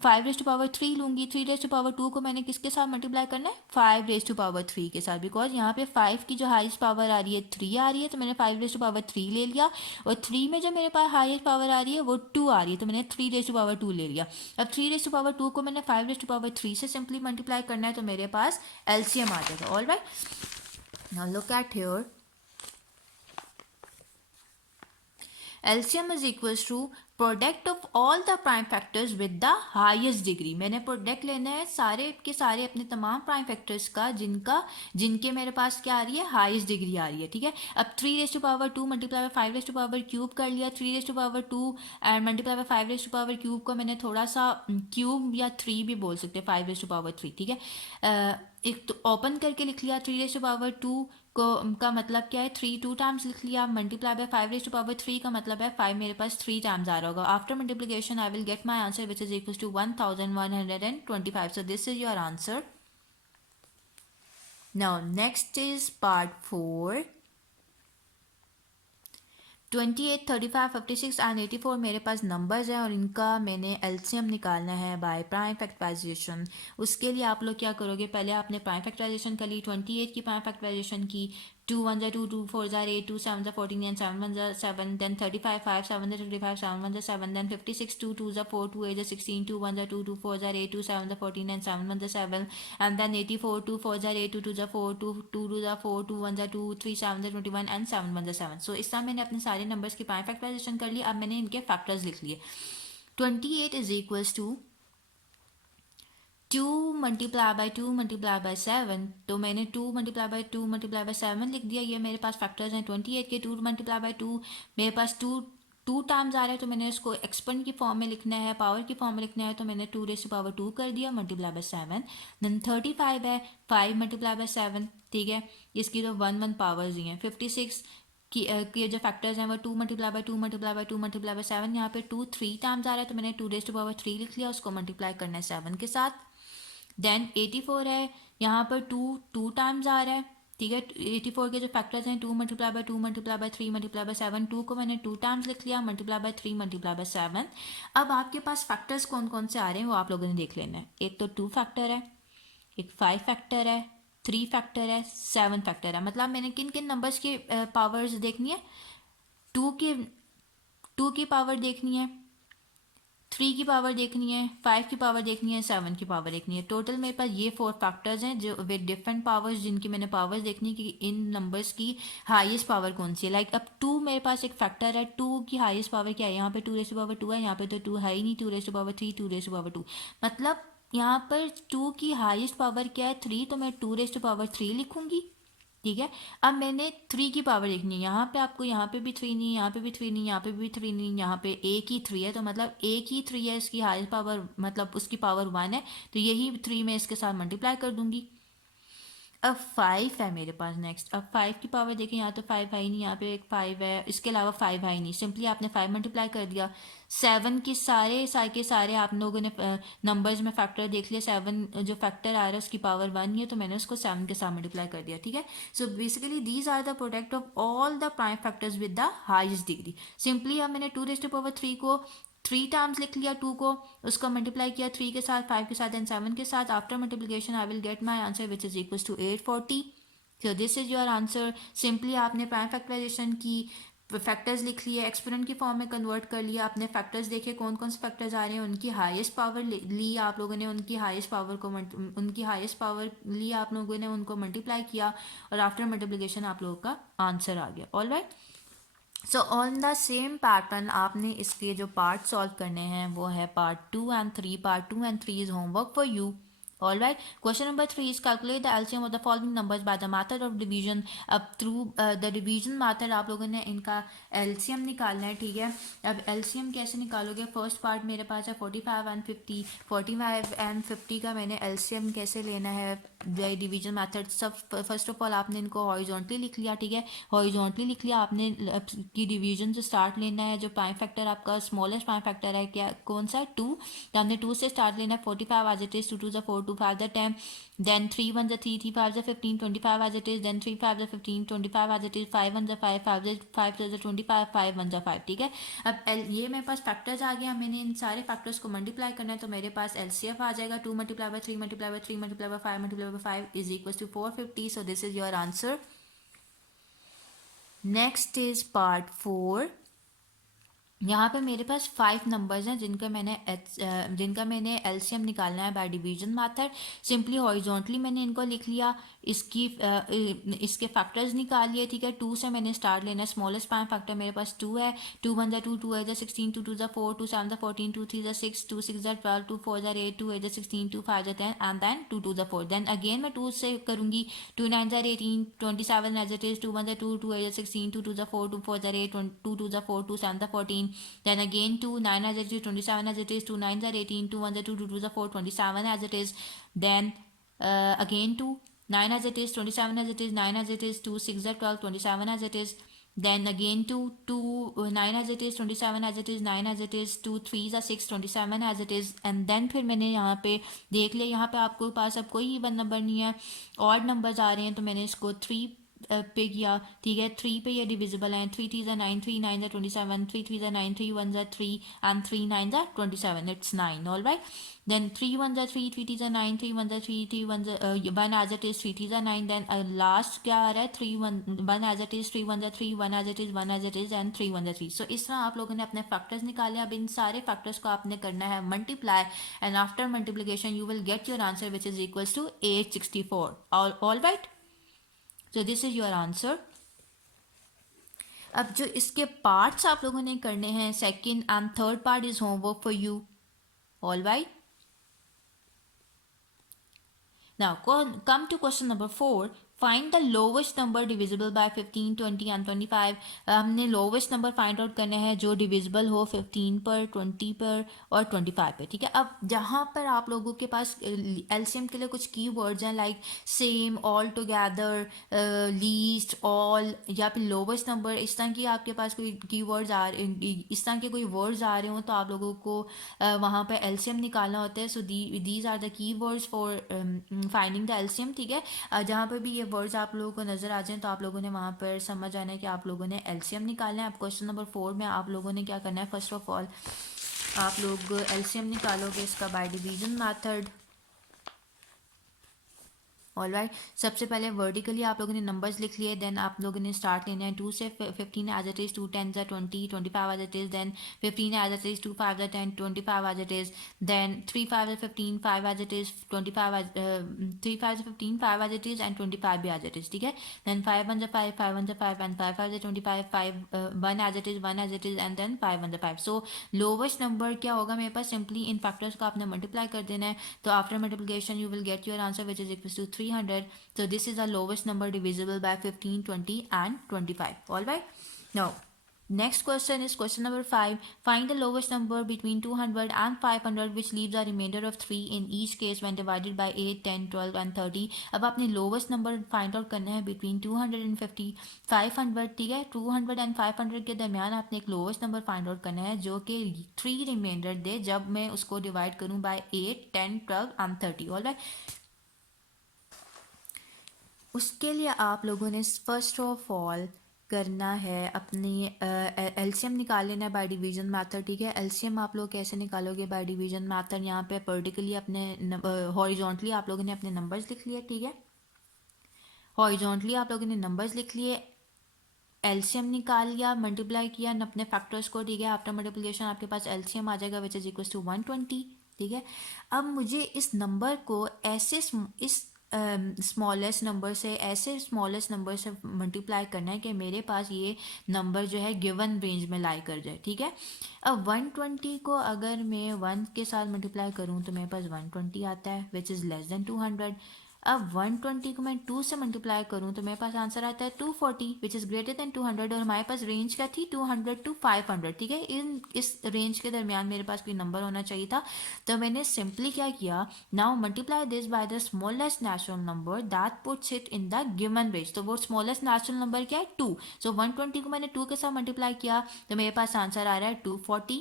5 रेज़ टू पावर 3 लूँगी। 3 रेज़ टू पावर 2 को मैंने किसके साथ मल्टीप्लाई करना है, 5 रेज़ टू पावर 3 के साथ। बिकॉज यहाँ पे 5 की जो हाईएस्ट पावर आ रही है 3 आ रही है, तो मैंने 5 रेज़ टू पावर 3 ले लिया। और 3 में जो मेरे पास हाईएस्ट पावर आ रही है वो 2 आ रही है, तो मैंने 3 रेज़ टू पावर 2 ले लिया। अब 3 रेज़ टू पावर 2 को मैंने 5 रेज़ टू पावर 3 से सिंपली मल्टीप्लाई करना है, तो मेरे पास एलसीएम आ जाएगा। All right, now look at here. LCM is equals to product of all the prime factors with the highest degree. मैंने प्रोडक्ट लेना है सारे के सारे अपने तमाम प्राइम फैक्टर्स का जिनके मेरे पास क्या आ रही है, हाईएस्ट डिग्री आ रही है। ठीक है, अब 3 raise to power 2 multiply by 5 raise to power cube कर लिया। 3 raise to power 2 and multiply by 5 raise to power cube को मैंने थोड़ा सा क्यूब या 3 भी बोल सकते हैं, 5 रेज़ टू पावर 3। ठीक है, एक तो ओपन करके लिख लिया 3 रेज़ टू पावर 2 को का मतलब क्या है, 3 2 टाइम्स लिख लिया। Multiply by 5 raise to power 3 का मतलब है 5 मेरे पास 3 टाइम्स आ रहा होगा। After multiplication I will get my answer which is equal to 1125। So this is your answer. Now next is part 4। 28 35 56 and 84 मेरे पास नंबर्स हैं और इनका मैंने एलसीएम निकालना है बाय प्राइम फैक्टराइजेशन। उसके लिए आप लोग क्या करोगे, पहले आपने प्राइम फैक्टराइजेशन कर ली। 28 की प्राइम फैक्टराइजेशन की, 2 1 2 2 4 8 2 7 14 and 7 1 7, then 35 5 7 25 7 1 7, then 56 2 2 4 2 8 16, 2 1 2 2 4 8 2 7 14 and 7 1 7, and then 84 2 4 8 2 2 4 2 2 2 4 2 1 2 3 7 21 and 7 1 7। सो इस तरह मैंने अपने सारे नंबर्स की प्राइम फैक्टराइजेशन कर ली। अब मैंने इनके फैक्टर्स लिख लिए। 28 is equals to 2 multiply by 2 multiply by 7, तो मैंने 2 मल्टीप्लाई बाय 2 मल्टीप्लाई बाय 7 लिख दिया। ये मेरे पास फैक्टर्स हैं 28 के। 2 मल्टीप्लाई बाय 2 मेरे पास 2 टाइम्स आ रहा है, तो मैंने इसको एक्सपेंड की फॉर्म में लिखना है, पावर की फॉर्म में लिखना है, तो मैंने 2 रेज़ टू पावर 2 कर दिया मल्टीप्लाई बाय 7। देन 35 है, 5 मल्टीप्लाई बाय 7। ठीक है, इसकी तो 1 1 पावर्स ही हैं। 56 की जो फैक्टर्स हैं वो 2 multiply by 2 multiply by 2 multiply by 7। यहाँ पे 2 3 टाइम्स आ रहा है, तो मैंने 2 रेज़ टू पावर 3 लिख लिया, उसको मल्टीप्लाई करना है 7 के साथ। देन 84 है, यहाँ पर 2 टाइम्स आ रहा है। ठीक है, 84 के जो फैक्टर्स हैं 2 multiply by 2 multiply by 3 multiply by 7, 2 को मैंने 2 टाइम्स लिख लिया, मल्टीप्लाई बाय 3 मल्टीप्लाई बाय 7। अब आपके पास फैक्टर्स कौन कौन से आ रहे हैं वो आप लोगों ने देख लेना है। एक तो 2 फैक्टर है, एक 5 फैक्टर है, 3 फैक्टर है, 7 फैक्टर है। मतलब मैंने किन किन नंबर्स की पावर्स देखनी है, 2 की 2 की पावर देखनी है, 3 की पावर देखनी है, 5 की पावर देखनी है, 7 की पावर देखनी है। टोटल मेरे पास ये 4 फैक्टर्स हैं जो विद डिफरेंट पावर्स, जिनकी मैंने पावर्स देखनी है कि इन नंबर्स की हाईएस्ट पावर कौन सी है। लाइक अब 2 मेरे पास एक फैक्टर है, 2 की हाईएस्ट पावर क्या है, यहाँ पे 2 रेज़ टू पावर 2 है, यहाँ पे तो 2 है ही नहीं, 2 raise to power 3, 2 raise to power 2। मतलब यहाँ पर 2 की हाईएस्ट पावर क्या है, 3, तो मैं 2 रेज़ टू पावर 3 लिखूंगी। ठीक है, अब मैंने 3 की पावर देखनी है। यहाँ पे आपको यहाँ पे भी 3 नहीं, यहाँ पे भी 3 नहीं, यहाँ पे भी 3 नहीं, यहाँ पे एक ही 3 है, तो मतलब एक ही 3 है, इसकी हाईएस्ट पावर मतलब उसकी पावर 1 है, तो यही 3 मैं इसके साथ मल्टीप्लाई कर दूंगी। अब 5 है मेरे पास नेक्स्ट। अब 5 की पावर देखें, यहाँ तो 5 है ही नहीं, यहाँ पे एक 5 है, इसके अलावा 5 है ही नहीं। सिंपली आपने 5 मल्टीप्लाई कर दिया। 7 के सारे आप लोगों ने नंबर्स में फैक्टर देख लिया। 7 जो फैक्टर आ रहा है उसकी पावर 1 ही है, तो मैंने उसको 7 के साथ मल्टीप्लाई कर दिया। ठीक है, so basically these are the product of all the prime factors with the highest degree. Simply अब मैंने 2⁻³ को 3 टाइम्स लिख लिया, 2 को, उसको मल्टीप्लाई किया 3 के साथ, 5 के साथ एंड 7 के साथ। After multiplication I will get my answer which is equal to 840। So this is your answer. Simply आपने प्राइम फैक्टराइजेशन की फैक्टर्स लिख लिए, एक्सपोनेंट की फॉर्म में कन्वर्ट कर लिया, आपने फैक्टर्स देखे कौन कौन से फैक्टर्स आ रहे हैं, उनकी हाईएस्ट पावर ली आप लोगों ने, उनकी हाईएस्ट पावर ली आप लोगों ने, उनको मल्टीप्लाई किया और आफ्टर मल्टीप्लिकेशन आप लोगों का आंसर आ गया। All right, so on the same pattern आपने इसके जो पार्ट सॉल्व करने हैं वो है part 2 and 3। Part 2 and 3 is homework for you. All right. Question number 3 is calculate the LCM of the following numbers by the method of division. अब through the division method आप लोगों ने इनका LCM निकालना है। ठीक है, अब LCM कैसे निकालोगे? फर्स्ट पार्ट मेरे पास है 45 and 50। 45 and 50 का मैंने LCM कैसे लेना है बाय डिवीजन मेथड। सब फर्स्ट ऑफ ऑल आपने इनको हॉरिजॉन्टली लिख लिया। ठीक है, हॉरिजॉन्टली लिख लिया आपने की डिवीजन से स्टार्ट लेना है। जो प्राइम फैक्टर आपका स्मॉलेस्ट प्राइम फैक्टर है क्या कौन सा है? 2। तो हमने 2 से स्टार्ट लेना है। 45 as it is, 2 2 4, 2 5 10, then 3 1 3, 3 5 15, 25 as it is, then 3 5 15, 25 as it is, 5 1 5, 5 25, 5 1 5। ठीक है, अब ये मेरे पास फैक्टर्स आ गया, मैंने इन सारे फैक्टर्स को मल्टीप्लाई करना है, तो मेरे पास LCF आ जाएगा 2 × 3 × 3 × 5 × 5 is equal to 450। So this is your answer. Next is part 4। यहाँ पे मेरे पास 5 नंबर्स हैं जिनका मैंने LCM निकालना है by division method. Simply horizontally मैंने इनको लिख लिया, इसके फैक्टर्स निकाल लिए। ठीक है, 2 से मैंने स्टार्ट लेना है। स्मॉलेस्ट प्राइम फैक्टर मेरे पास 2 है। 2 1 2, 2 8 16, 2 2 4, 2 7 14, 2 3 6, 2 6 12, 2 4 8, 2 8 16, 2 5 10 एंड देन 2 2 4। देन अगेन मैं 2 से करूँगी। 2 9 18, 27 as it is, 2 1 2, 2 8 16, 2 2 4, 2 4 8, 2 2 4, 2 7 14। Then again 2 9 as it is, 27 as it is, 2 9 are 18, 2 1 2, 2 2 4, 27 as it is. Then again 2 9 as it is, 27 as it is, 9 as it is, 2 6 are 12, 27 as it is. Then again 2 9 as it is, 27 as it is, 9 as it is, 2 3 are 6, 27 as it is. And then फिर मैंने यहाँ पे देख लिया, यहाँ पे आपको पास अब कोई इवन नंबर नहीं है, ऑड नंबर्स आ रहे हैं, तो मैंने इसको 3 पे किया। ठीक है, 3 पे ये डिविजिबल है। 3 3 9, 3 9 27, 3 3 9, 3 1 3 and 3 9 27, it's 9। All right, then 3 1 3, 3 3 9, 3 1 3, 3 1 as it is, 3 3 9। then last क्या आ रहा है? 3 1 as it is, 3 1 3, 1 as it is, 1 as it is and 3 1 3। सो इस तरह आप लोगों ने अपने फैक्टर्स निकाले। अब इन सारे फैक्टर्स को आपने करना है multiply, and after multiplication you will get your answer which is equals to 864। All right, so this is your answer. अब जो इसके पार्ट्स आप लोगों ने करने हैं, second and third part is homework for you. All right, now come to question number 4। Find the lowest number divisible by 15, 20 and 25। हमने lowest number find out करना है जो डिविजिबल हो 15 पर, 20 पर और 25 पे। ठीक है, अब जहाँ पर आप लोगों के पास LCM के लिए कुछ की वर्ड्स हैं like same, all together, least, all या फिर लोवेस्ट नंबर, इस तरह की आपके पास कोई की वर्ड्स इस तरह के कोई वर्ड्स आ रहे हो तो आप लोगों को वहाँ पर LCM निकालना होता है। So these are the key words for finding the LCM। ठीक है, जहाँ पर भी ये वर्ड्स आप लोगों को नज़र आ जाएं तो आप लोगों ने वहाँ पर समझ आना है कि आप लोगों ने LCM निकालना है। अब क्वेश्चन नंबर 4 में आप लोगों ने क्या करना है? फर्स्ट ऑफ ऑल आप लोग LCM निकालोगे इसका bye division method. All right, सबसे पहले वर्टिकली आप लोगों ने नंबर्स लिख लिए, देन आप लोगों ने स्टार्ट लेना है 2 से 15 as it is, 2 10 20, 25 as it is, then 15 as it is, 2 5 10, 25 as it is, then 3 5 15, 5 as it is, 25 3 5 15, 5 as it is and 25 भी एज इट इज। ठीक है, then 5 1 5, 5 1 5 and 5 5 25, 5 1 as it is, 1 as it is and then 5 1 5। So lowest number क्या होगा मेरे पास? Simply in factors को आपने multiply कर देना है, तो after multiplication you will get your answer which is equal to 300। So this is the lowest number divisible by 15, 20 and 25. All right. Now Next question is question number 5. Find the lowest number between 200 and 500 which leaves a remainder of 3 in each case when divided by 8, 10, 12 and 30. अब आपने lowest number find out करना है between 250, 500, ठीक है. 200 and 500 के दरमियान आपने एक lowest number find out करना है जो कि 3 remainder दे जब मैं उसको divide करूँ by 8, 10, 12 and 30. Alright. उसके लिए आप लोगों ने फर्स्ट ऑफ ऑल करना है अपनी एलसीएम निकाल लेना है बाय डिवीजन मेथड, ठीक है. एलसीएम आप लोग कैसे निकालोगे बाय डिवीजन मेथड? यहाँ पे वर्टिकली अपने हॉरिजॉन्टली आप लोगों ने अपने नंबर्स लिख लिए, ठीक है. हॉरिजॉन्टली आप लोगों ने नंबर्स लिख लिए, एलसीएम निकाल लिया, मल्टीप्लाई किया अपने फैक्टर्स को, ठीक है. आफ्टर मल्टीप्लिकेशन आपके पास एलसीएम आ जाएगा विच इज इक्वल टू 120, ठीक है. अब मुझे इस नंबर को ऐसे इस स्मॉलेस्ट नंबर से ऐसे स्मॉलेस्ट नंबर से मल्टीप्लाई करना है कि मेरे पास ये नंबर जो है गिवन रेंज में लाई कर जाए, ठीक है. अब 120 को अगर मैं 1 के साथ मल्टीप्लाई करूँ तो मेरे पास 120 आता है विच इज़ लेस देन 200. अब 120 को मैं 2 से मल्टीप्लाई करूँ तो मेरे पास आंसर आता है 240 विच इज़ ग्रेटर देन 200. और हमारे पास रेंज क्या थी 200 to 500, ठीक है. इस रेंज के दरमियान मेरे पास कोई नंबर होना चाहिए था. तो मैंने सिंपली क्या किया, now multiply this by the smallest natural number that puts it in the given range. तो वो स्मॉलेस्ट नेचुरल नंबर क्या है 2. सो 120 को मैंने 2 के साथ मल्टीप्लाई किया तो मेरे पास आंसर आ रहा है 240.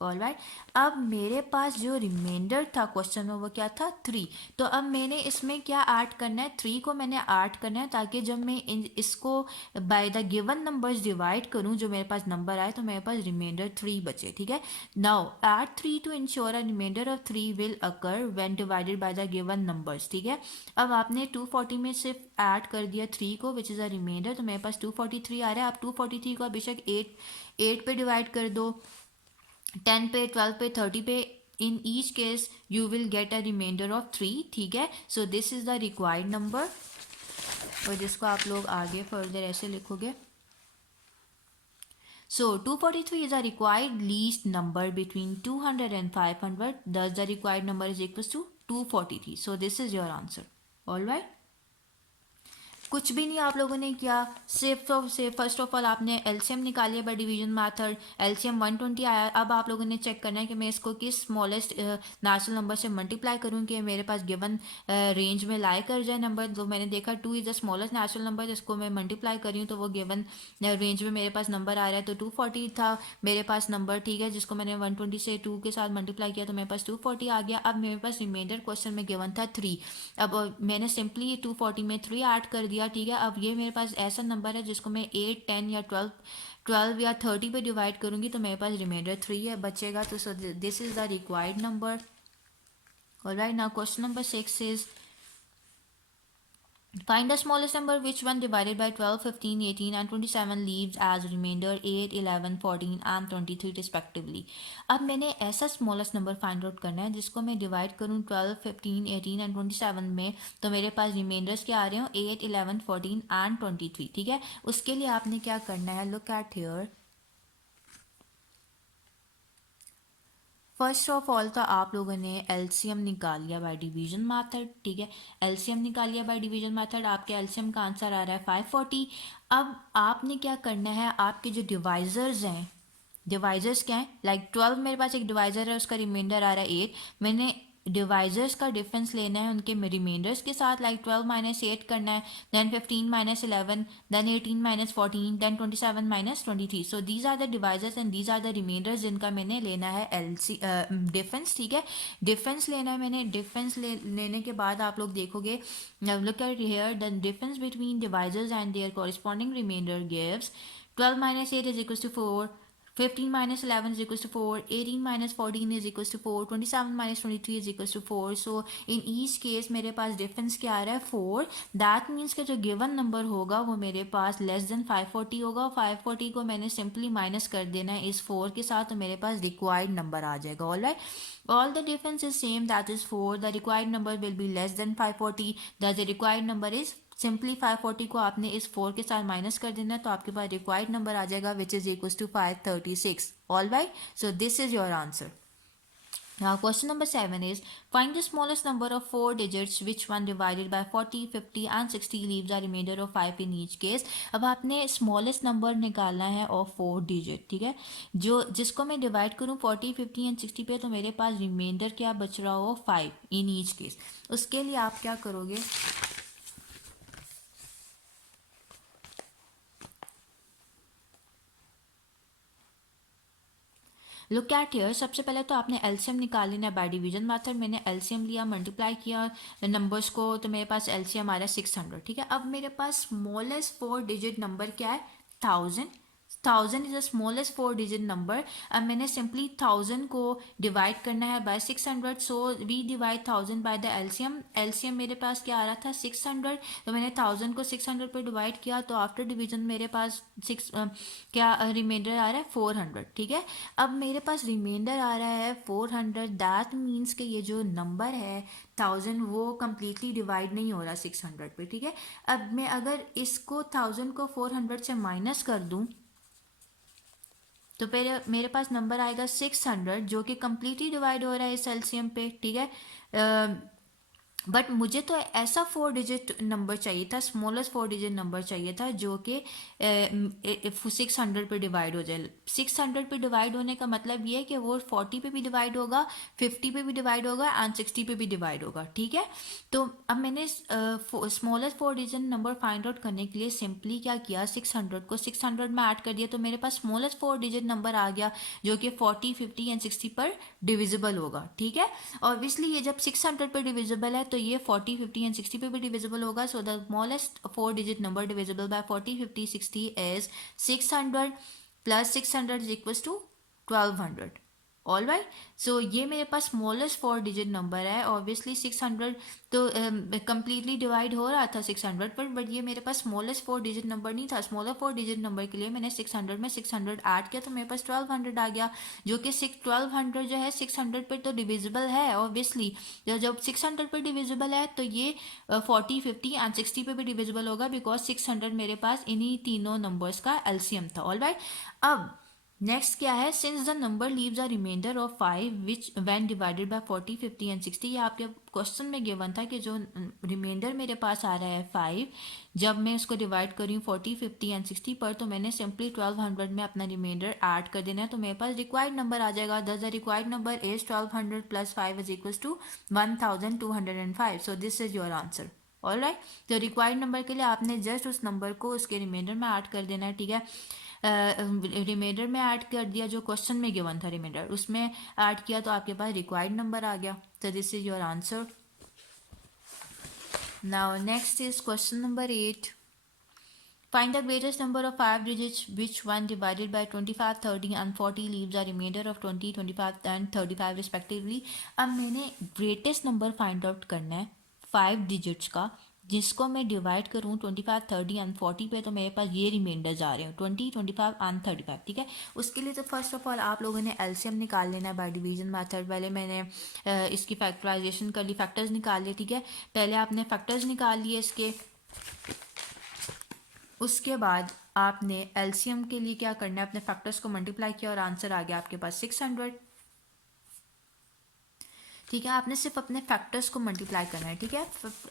ऑलराइट. अब मेरे पास जो रिमाइंडर था क्वेश्चन में वो क्या था 3. तो अब मैंने इसमें क्या ऐड करना है, 3 को मैंने ऐड करना है ताकि जब मैं इसको bye the given numbers divide करूं जो मेरे पास नंबर आए तो मेरे पास रिमाइंडर 3 बचे, ठीक है. Now add 3 to ensure a remainder of 3 will occur when divided by the given numbers, ठीक है. अब आपने 240 में सिर्फ ऐड कर दिया 3 को विच इज़ अ रिमाइंडर, तो मेरे पास 243 आ रहा है. आप 243 को बेशक 8 पे डिवाइड कर दो, 10 पे, 12 पे, 30 पे. In each case you will get a remainder of 3, ठीक है. So this is the required number और जिसको आप लोग आगे फर्दर ऐसे लिखोगे. So 243 is a required least number between 200 and 500. Thus the required number is equals to 243. So this is your answer. All right. कुछ भी नहीं आप लोगों ने किया, सिर्फ फर्स्ट ऑफ ऑल आपने एलसीएम निकालिए बाय डिवीजन मेथड. एलसीएम 120 आया. अब आप लोगों ने चेक करना है कि मैं इसको किस स्मॉलेस्ट नेचुरल नंबर से मल्टीप्लाई करूँ कि मेरे पास गिवन रेंज में लाई कर जाए नंबर. तो मैंने देखा 2 is the smallest natural number, जिसको मैं मल्टीप्लाई करी हूँ तो वो गिवन रेंज में मेरे पास नंबर आ रहा है. तो 240 था मेरे पास नंबर, ठीक है, जिसको मैंने 120 से 2 के साथ मल्टीप्लाई किया तो मेरे पास 240 आ गया. अब मेरे पास रिमाइंडर क्वेश्चन में गिवन था 3. अब मैंने सिंपली 240 में 3 ऐड कर दिया, ठीक है. अब ये मेरे पास ऐसा नंबर है जिसको मैं 8, 10 या 12 या 30 पे डिवाइड करूँगी तो मेरे पास रिमाइंडर 3 है बचेगा. तो so this is the required number. All right. Now question number 6 is find the smallest number which one divided by 12, 15, 18 and 27 leaves as remainder 8, 11, 14 and 23 respectively. अब मैंने ऐसा स्मॉलेस्ट नंबर फाइंड आउट करना है जिसको मैं डिवाइड करूँ 12, 15, 18 एंड 27 में तो मेरे पास रिमाइंडर्स क्या आ रहे हो 8, 11, 14 एंड 23, ठीक है. उसके लिए आपने क्या करना है, look at here. First of all तो आप लोगों ने एलसीएम निकाल लिया बाय डिवीजन मेथड, ठीक है. एलसीएम निकाल लिया बाय डिवीजन मेथड, आपके एलसीएम का आंसर आ रहा है 540. अब आपने क्या करना है, आपके जो डिवाइजर्स हैं, डिवाइजर्स क्या है, लाइक 12 मेरे पास एक डिवाइजर है उसका रिमाइंडर आ रहा है 8. मैंने डिवाइजर्स का डिफरेंस लेना है उनके रिमाइंडर्स के साथ, लाइक 12 माइनस 8 करना है, then 15 minus 11, then 18 minus 14, then 27 minus 23. So these are the divisors and these are the remainders जिनका मैंने लेना है डिफरेंस, ठीक है. डिफरेंस लेना है मैंने. डिफरेंस लेने के बाद आप लोग देखोगे, look at here, the difference between divisors and their corresponding remainder gives 12 minus 8 is equals to 4, 15 minus 11 is equals to 4, 18 minus 14 is equals to 4, 27 minus 23 is equals to 4. So in each case मेरे पास difference क्या आ रहा है 4. That means कि जो given number होगा वो मेरे पास less than 540 होगा. 540 को मैंने सिंपली माइनस कर देना है इस 4 के साथ तो मेरे पास रिक्वायर्ड नंबर आ जाएगा. Alright. All the difference is same, that is 4. The required number will be less than 540. Thus the required number is simply 540 को आपने इस 4 के साथ माइनस कर देना है तो आपके पास रिक्वायर्ड नंबर आ जाएगा which is equal to 536. All right. So this is your answer. Now, question number 7 is find the smallest number of four digits which one divided by 40, 50 and 60 leaves a remainder of 5 in each case. अब आपने smallest number निकालना है of 4 digit, ठीक है, जो जिसको मैं divide करूँ 40, 50 एंड 60 पे, तो मेरे पास रिमाइंडर क्या बच रहा हो 5 इन ईच केस. उसके लिए आप क्या करोगे, लुक एट हियर. सबसे पहले तो आपने एलसीएम निकाल लेना है बाय डिवीजन मेथड. मैंने एलसीएम लिया, मल्टीप्लाई किया नंबर्स को, तो मेरे पास एलसीएम आ रहा है 600. ठीक है, अब मेरे पास स्मॉलेस्ट 4 डिजिट नंबर क्या है, 1000. 1000 is the smallest 4 digit number. अब मैंने सिंपली 1000 को डिवाइड करना है by 600. So we divide 1000 by the LCM. LCM मेरे पास क्या आ रहा था 600, तो मैंने 1000 को 600 पे डिवाइड किया, तो आफ्टर डिवीजन मेरे पास क्या रिमाइंडर आ रहा है 400. ठीक है, अब मेरे पास रिमाइंडर आ रहा है 400. दैट मीन्स कि ये जो नंबर है 1000 वो कम्प्लीटली डिवाइड नहीं हो रहा 600 पे. ठीक है, अब मैं अगर इसको 1000 को 400 से माइनस कर दूं, तो फिर मेरे पास नंबर आएगा 600 जो कि कम्प्लीटली डिवाइड हो रहा है इस एलसीएम पे. ठीक है, बट मुझे तो ऐसा 4 डिजिट नंबर चाहिए था, स्मॉलेस्ट 4 डिजिट नंबर चाहिए था जो कि 600 पे डिवाइड हो जाए. 600 पे डिवाइड होने का मतलब ये है कि वो 40 पे भी डिवाइड होगा, 50 पे भी डिवाइड होगा एंड 60 पे भी डिवाइड होगा. ठीक है, तो अब मैंने smallest 4 digit number find out करने के लिए सिंपली क्या किया, 600 को 600 में ऐड कर दिया, तो मेरे पास स्मॉलेस्ट 4 डिजिट नंबर आ गया जो कि 40, 50 एंड 60 पर डिविजिबल होगा. ठीक है, ऑब्वियसली ये जब 600 पे डिविजिबल है तो ये 40, 50 एंड 60 पे भी डिविजिबल होगा. So the smallest 4 digit number divisible by 40, 50, 60 is 600 plus 600 is equals to 1200. All right, so ये मेरे पास स्मॉलेस्ट 4 डिजिट नंबर है. ऑब्वियसली 600 तो कम्प्लीटली डिवाइड हो रहा था 600 पर, बट ये मेरे पास स्मॉलेस्ट 4 डिजिट नंबर नहीं था. स्मॉलर 4 डिजिट नंबर के लिए मैंने 600 में 600 ऐड किया, तो मेरे पास 1200 आ गया, जो कि 1200 जो है 600 पर तो डिविजिबल है. ऑब्वियसली जब 600 पर डिविजिबल है तो ये 40, 50 एंड 60 पे भी डिविजिबल होगा, बिकॉज 600 मेरे पास इन्हीं तीनों नंबर्स का एलसीएम था. ऑल राइट, अब नेक्स्ट क्या है, since the number leaves a remainder of 5 which when divided by 40, 50 and 60. ये आपके क्वेश्चन में गिवन था कि जो रिमाइंडर मेरे पास आ रहा है 5, जब मैं उसको डिवाइड करूँ 40, 50 एंड 60 पर, तो मैंने सिंपली 1200 में अपना रिमाइंडर ऐड कर देना है, तो मेरे पास रिक्वायर्ड नंबर आ जाएगा. The required number is 1200 plus 5 is equals to 1205. So this is your answer. All right, तो रिक्वायर्ड नंबर के लिए आपने जस्ट उस नंबर को उसके रिमाइंडर में ऐड कर देना है. ठीक है, रिमाइंडर में ऐड कर दिया, जो क्वेश्चन में गिवन था रिमाइंडर उसमें ऐड किया, तो आपके पास रिक्वायर्ड नंबर आ गया. तो this is your answer. Now next is question number 8. Find the greatest number of 5 digits which one divided by 25, 30 and 40 leaves a remainder of 20, 25 and 35 respectively. अब मैंने greatest number find out करना है 5 digits का, जिसको मैं divide करूँ 25, 30 and 40 पे, तो मेरे पास ये रिमाइंडर्स आ रहे हैं 20, 25 एंड 35. ठीक है, उसके लिए तो फर्स्ट ऑफ ऑल आप लोगों ने एलसीएम निकाल लेना है बाय डिवीजन मेथड. पहले मैंने इसकी फैक्टराइजेशन कर ली, फैक्टर्स निकाल लिए. ठीक है, पहले आपने फैक्टर्स निकाल लिए इसके, उसके बाद आपने एलसीएम के लिए क्या करना है, अपने फैक्टर्स को मल्टीप्लाई किया और आंसर आ गया आपके पास 600. ठीक है, आपने सिर्फ अपने फैक्टर्स को मल्टीप्लाई करना है. ठीक है,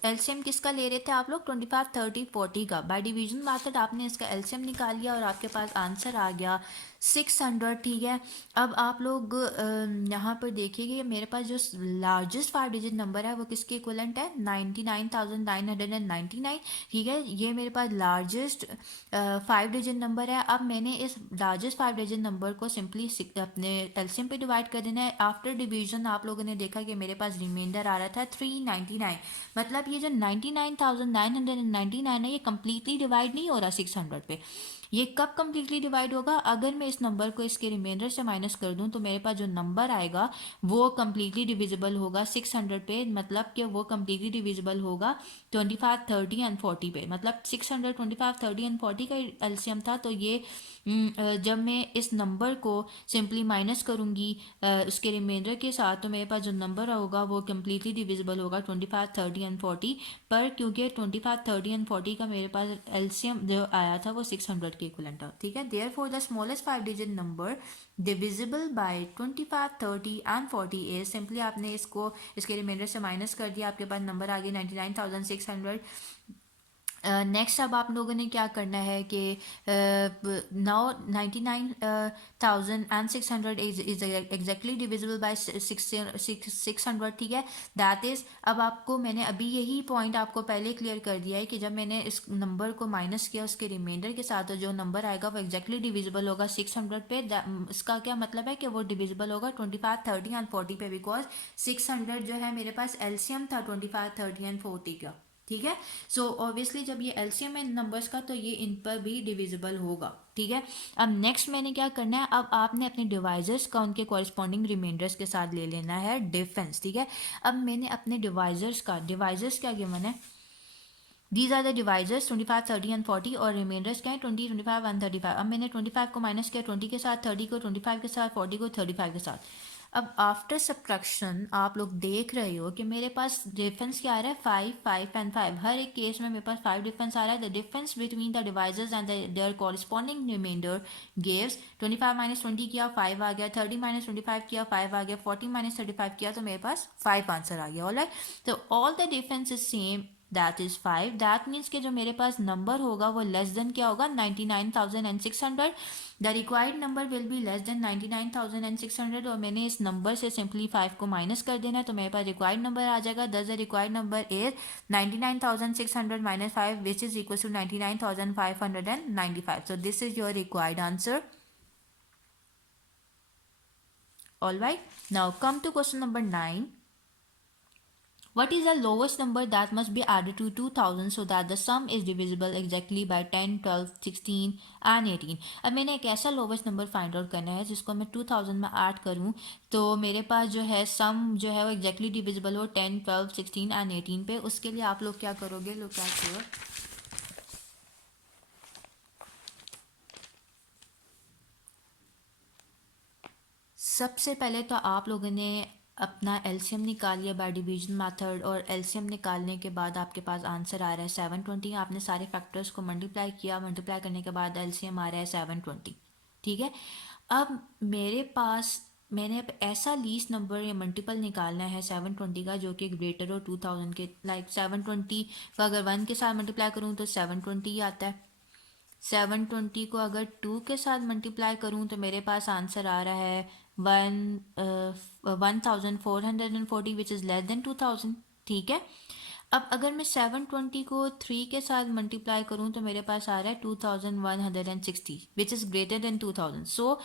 एलसीएम किसका ले रहे थे आप लोग, 25, 30, 40 का. बाय डिवीजन मेथड आपने इसका एलसीएम निकाल लिया और आपके पास आंसर आ गया 600. ठीक है, अब आप लोग यहाँ पर देखिए मेरे पास जो लार्जेस्ट 5 डिजिट नंबर है वो किसके इक्वलेंट है, 99,999. ठीक है, ये मेरे पास लार्जेस्ट 5 डिजिट नंबर है. अब मैंने इस लार्जेस्ट 5 डिजिट नंबर को सिंपली अपने एलसीएम पे डिवाइड कर देना है. आफ्टर डिवीजन आप लोगों ने देखा कि मेरे पास रिमाइंडर आ रहा था 399. मतलब ये जो 99,999 है ये कम्प्लीटली डिवाइड नहीं हो रहा 600 पे. ये कब कम्प्लीटली डिवाइड होगा, अगर मैं इस नंबर को इसके रिमाइंडर से माइनस कर दूं, तो मेरे पास जो नंबर आएगा वो कम्प्लीटली डिविजिबल होगा 600 पे. मतलब कि वो कम्प्लीटली डिविजिबल होगा 25, 30 एंड 40 पे. मतलब 600, 25, 30 एंड 40 का एलसीएम था. तो ये जब मैं इस नंबर को सिंपली माइनस करूँगी उसके रिमाइंडर के साथ, तो मेरे पास जो नंबर होगा वो कम्प्लीटली डिविजिबल होगा 25, 30 एंड 40 पर. क्योंकि 25, 30 एंड 40 का मेरे पास एलसीएम जो आया था वो 600 के इक्विवेलेंट हो, ठीक है। Therefore the smallest 5 digit number divisible bye 25, 30 and 40 is, simply आपने इसको इसके रिमाइंडर से माइनस कर दिया, आपके पास नंबर आ गया 99,600। नेक्स्ट अब आप लोगों ने क्या करना है कि now 99,600 is exactly divisible by 600, ठीक है। दैट इज, अब आपको मैंने अभी यही पॉइंट आपको पहले क्लियर कर दिया है कि जब मैंने इस नंबर को माइनस किया उसके रिमाइंडर के साथ, तो जो नंबर आएगा वो एग्जैक्टली डिविजिबल होगा 600 पे। इसका क्या मतलब है कि वो डिविजिबल होगा 25, 30 एंड 40 पे, बिकॉज 600 जो है मेरे पास एलसीएम था 25, 30 एंड 40 का, ठीक है। सो ऑब्वियसली जब ये एलसीएम है नंबर्स का तो ये इन पर भी डिविजिबल होगा, ठीक है। अब नेक्स्ट मैंने क्या करना है, अब आपने अपने डिवाइजर्स का उनके कॉरेस्पॉन्डिंग रिमाइंडर्स के साथ ले लेना है डिफरेंस, ठीक है। अब मैंने अपने डिवाइजर्स क्या गिवन है, these are the divisors 25, 30 and 40, और रिमाइंडर्स क्या है 20, 25 एंड 35। अब मैंने 25 को माइनस किया 20 के साथ, 30 को 25 के साथ, 40 को 35 के साथ। अब आफ्टर सब्ट्रैक्शन आप लोग देख रहे हो कि मेरे पास डिफरेंस क्या आ रहा है 5, 5 एंड 5। हर एक केस में मेरे पास 5 डिफरेंस आ रहा है। The difference between the divisors and their corresponding remainder gives 25 minus 20 किया 5 आ गया, 30 माइनस 25 किया 5 आ गया, 40 माइनस 35 किया तो मेरे पास 5 आंसर आ गया। ऑलराइट, तो all the difference is same, that is 5। That means कि जो मेरे पास नंबर होगा वो लेस देन क्या होगा 99,600। The required number will be less than 99,600, और मैंने इस नंबर से सिंपली 5 को माइनस कर देना है तो मेरे पास रिक्वायर्ड नंबर आ जाएगा। Thus the required number is 99,600 minus 5 which is equal to 99,595। So this is your required answer. Alright, now come to question number 9. What is the lowest number that must be added to 2000 so that the sum is divisible exactly by 10, 12, 16 and 18? अब मैंने एक ऐसा lowest number find out करना है जिसको मैं 2000 में add करूं तो मेरे पास जो है सम जो है वो एग्जैक्टली डिविजिबल हो 10, 12, 16 एंड 18 पे। उसके लिए आप लोग क्या करोगे, लोग क्या करो, सबसे पहले तो आप लोगों ने अपना एलसीएम निकालिए बाय डिवीजन मेथड, और एलसीएम निकालने के बाद आपके पास आंसर आ रहा है 720। आपने सारे फैक्टर्स को मल्टीप्लाई किया, मल्टीप्लाई करने के बाद एलसीएम आ रहा है 720, ठीक है। अब मेरे पास मैंने अब ऐसा लीस्ट नंबर या मल्टीपल निकालना है 720 का जो कि ग्रेटर हो 2000 के। लाइक 720 को अगर 1 के साथ मल्टीप्लाई करूँ तो 720 आता है। 720 को अगर 2 के साथ मल्टीप्लाई करूँ तो मेरे पास आंसर आ रहा है 1440 विच इज़ लेस देन 2000, ठीक है। अब अगर मैं 720 को 3 के साथ मल्टीप्लाई करूँ तो मेरे पास आ रहा है 2160 विच इज़ ग्रेटर देन 2000। सो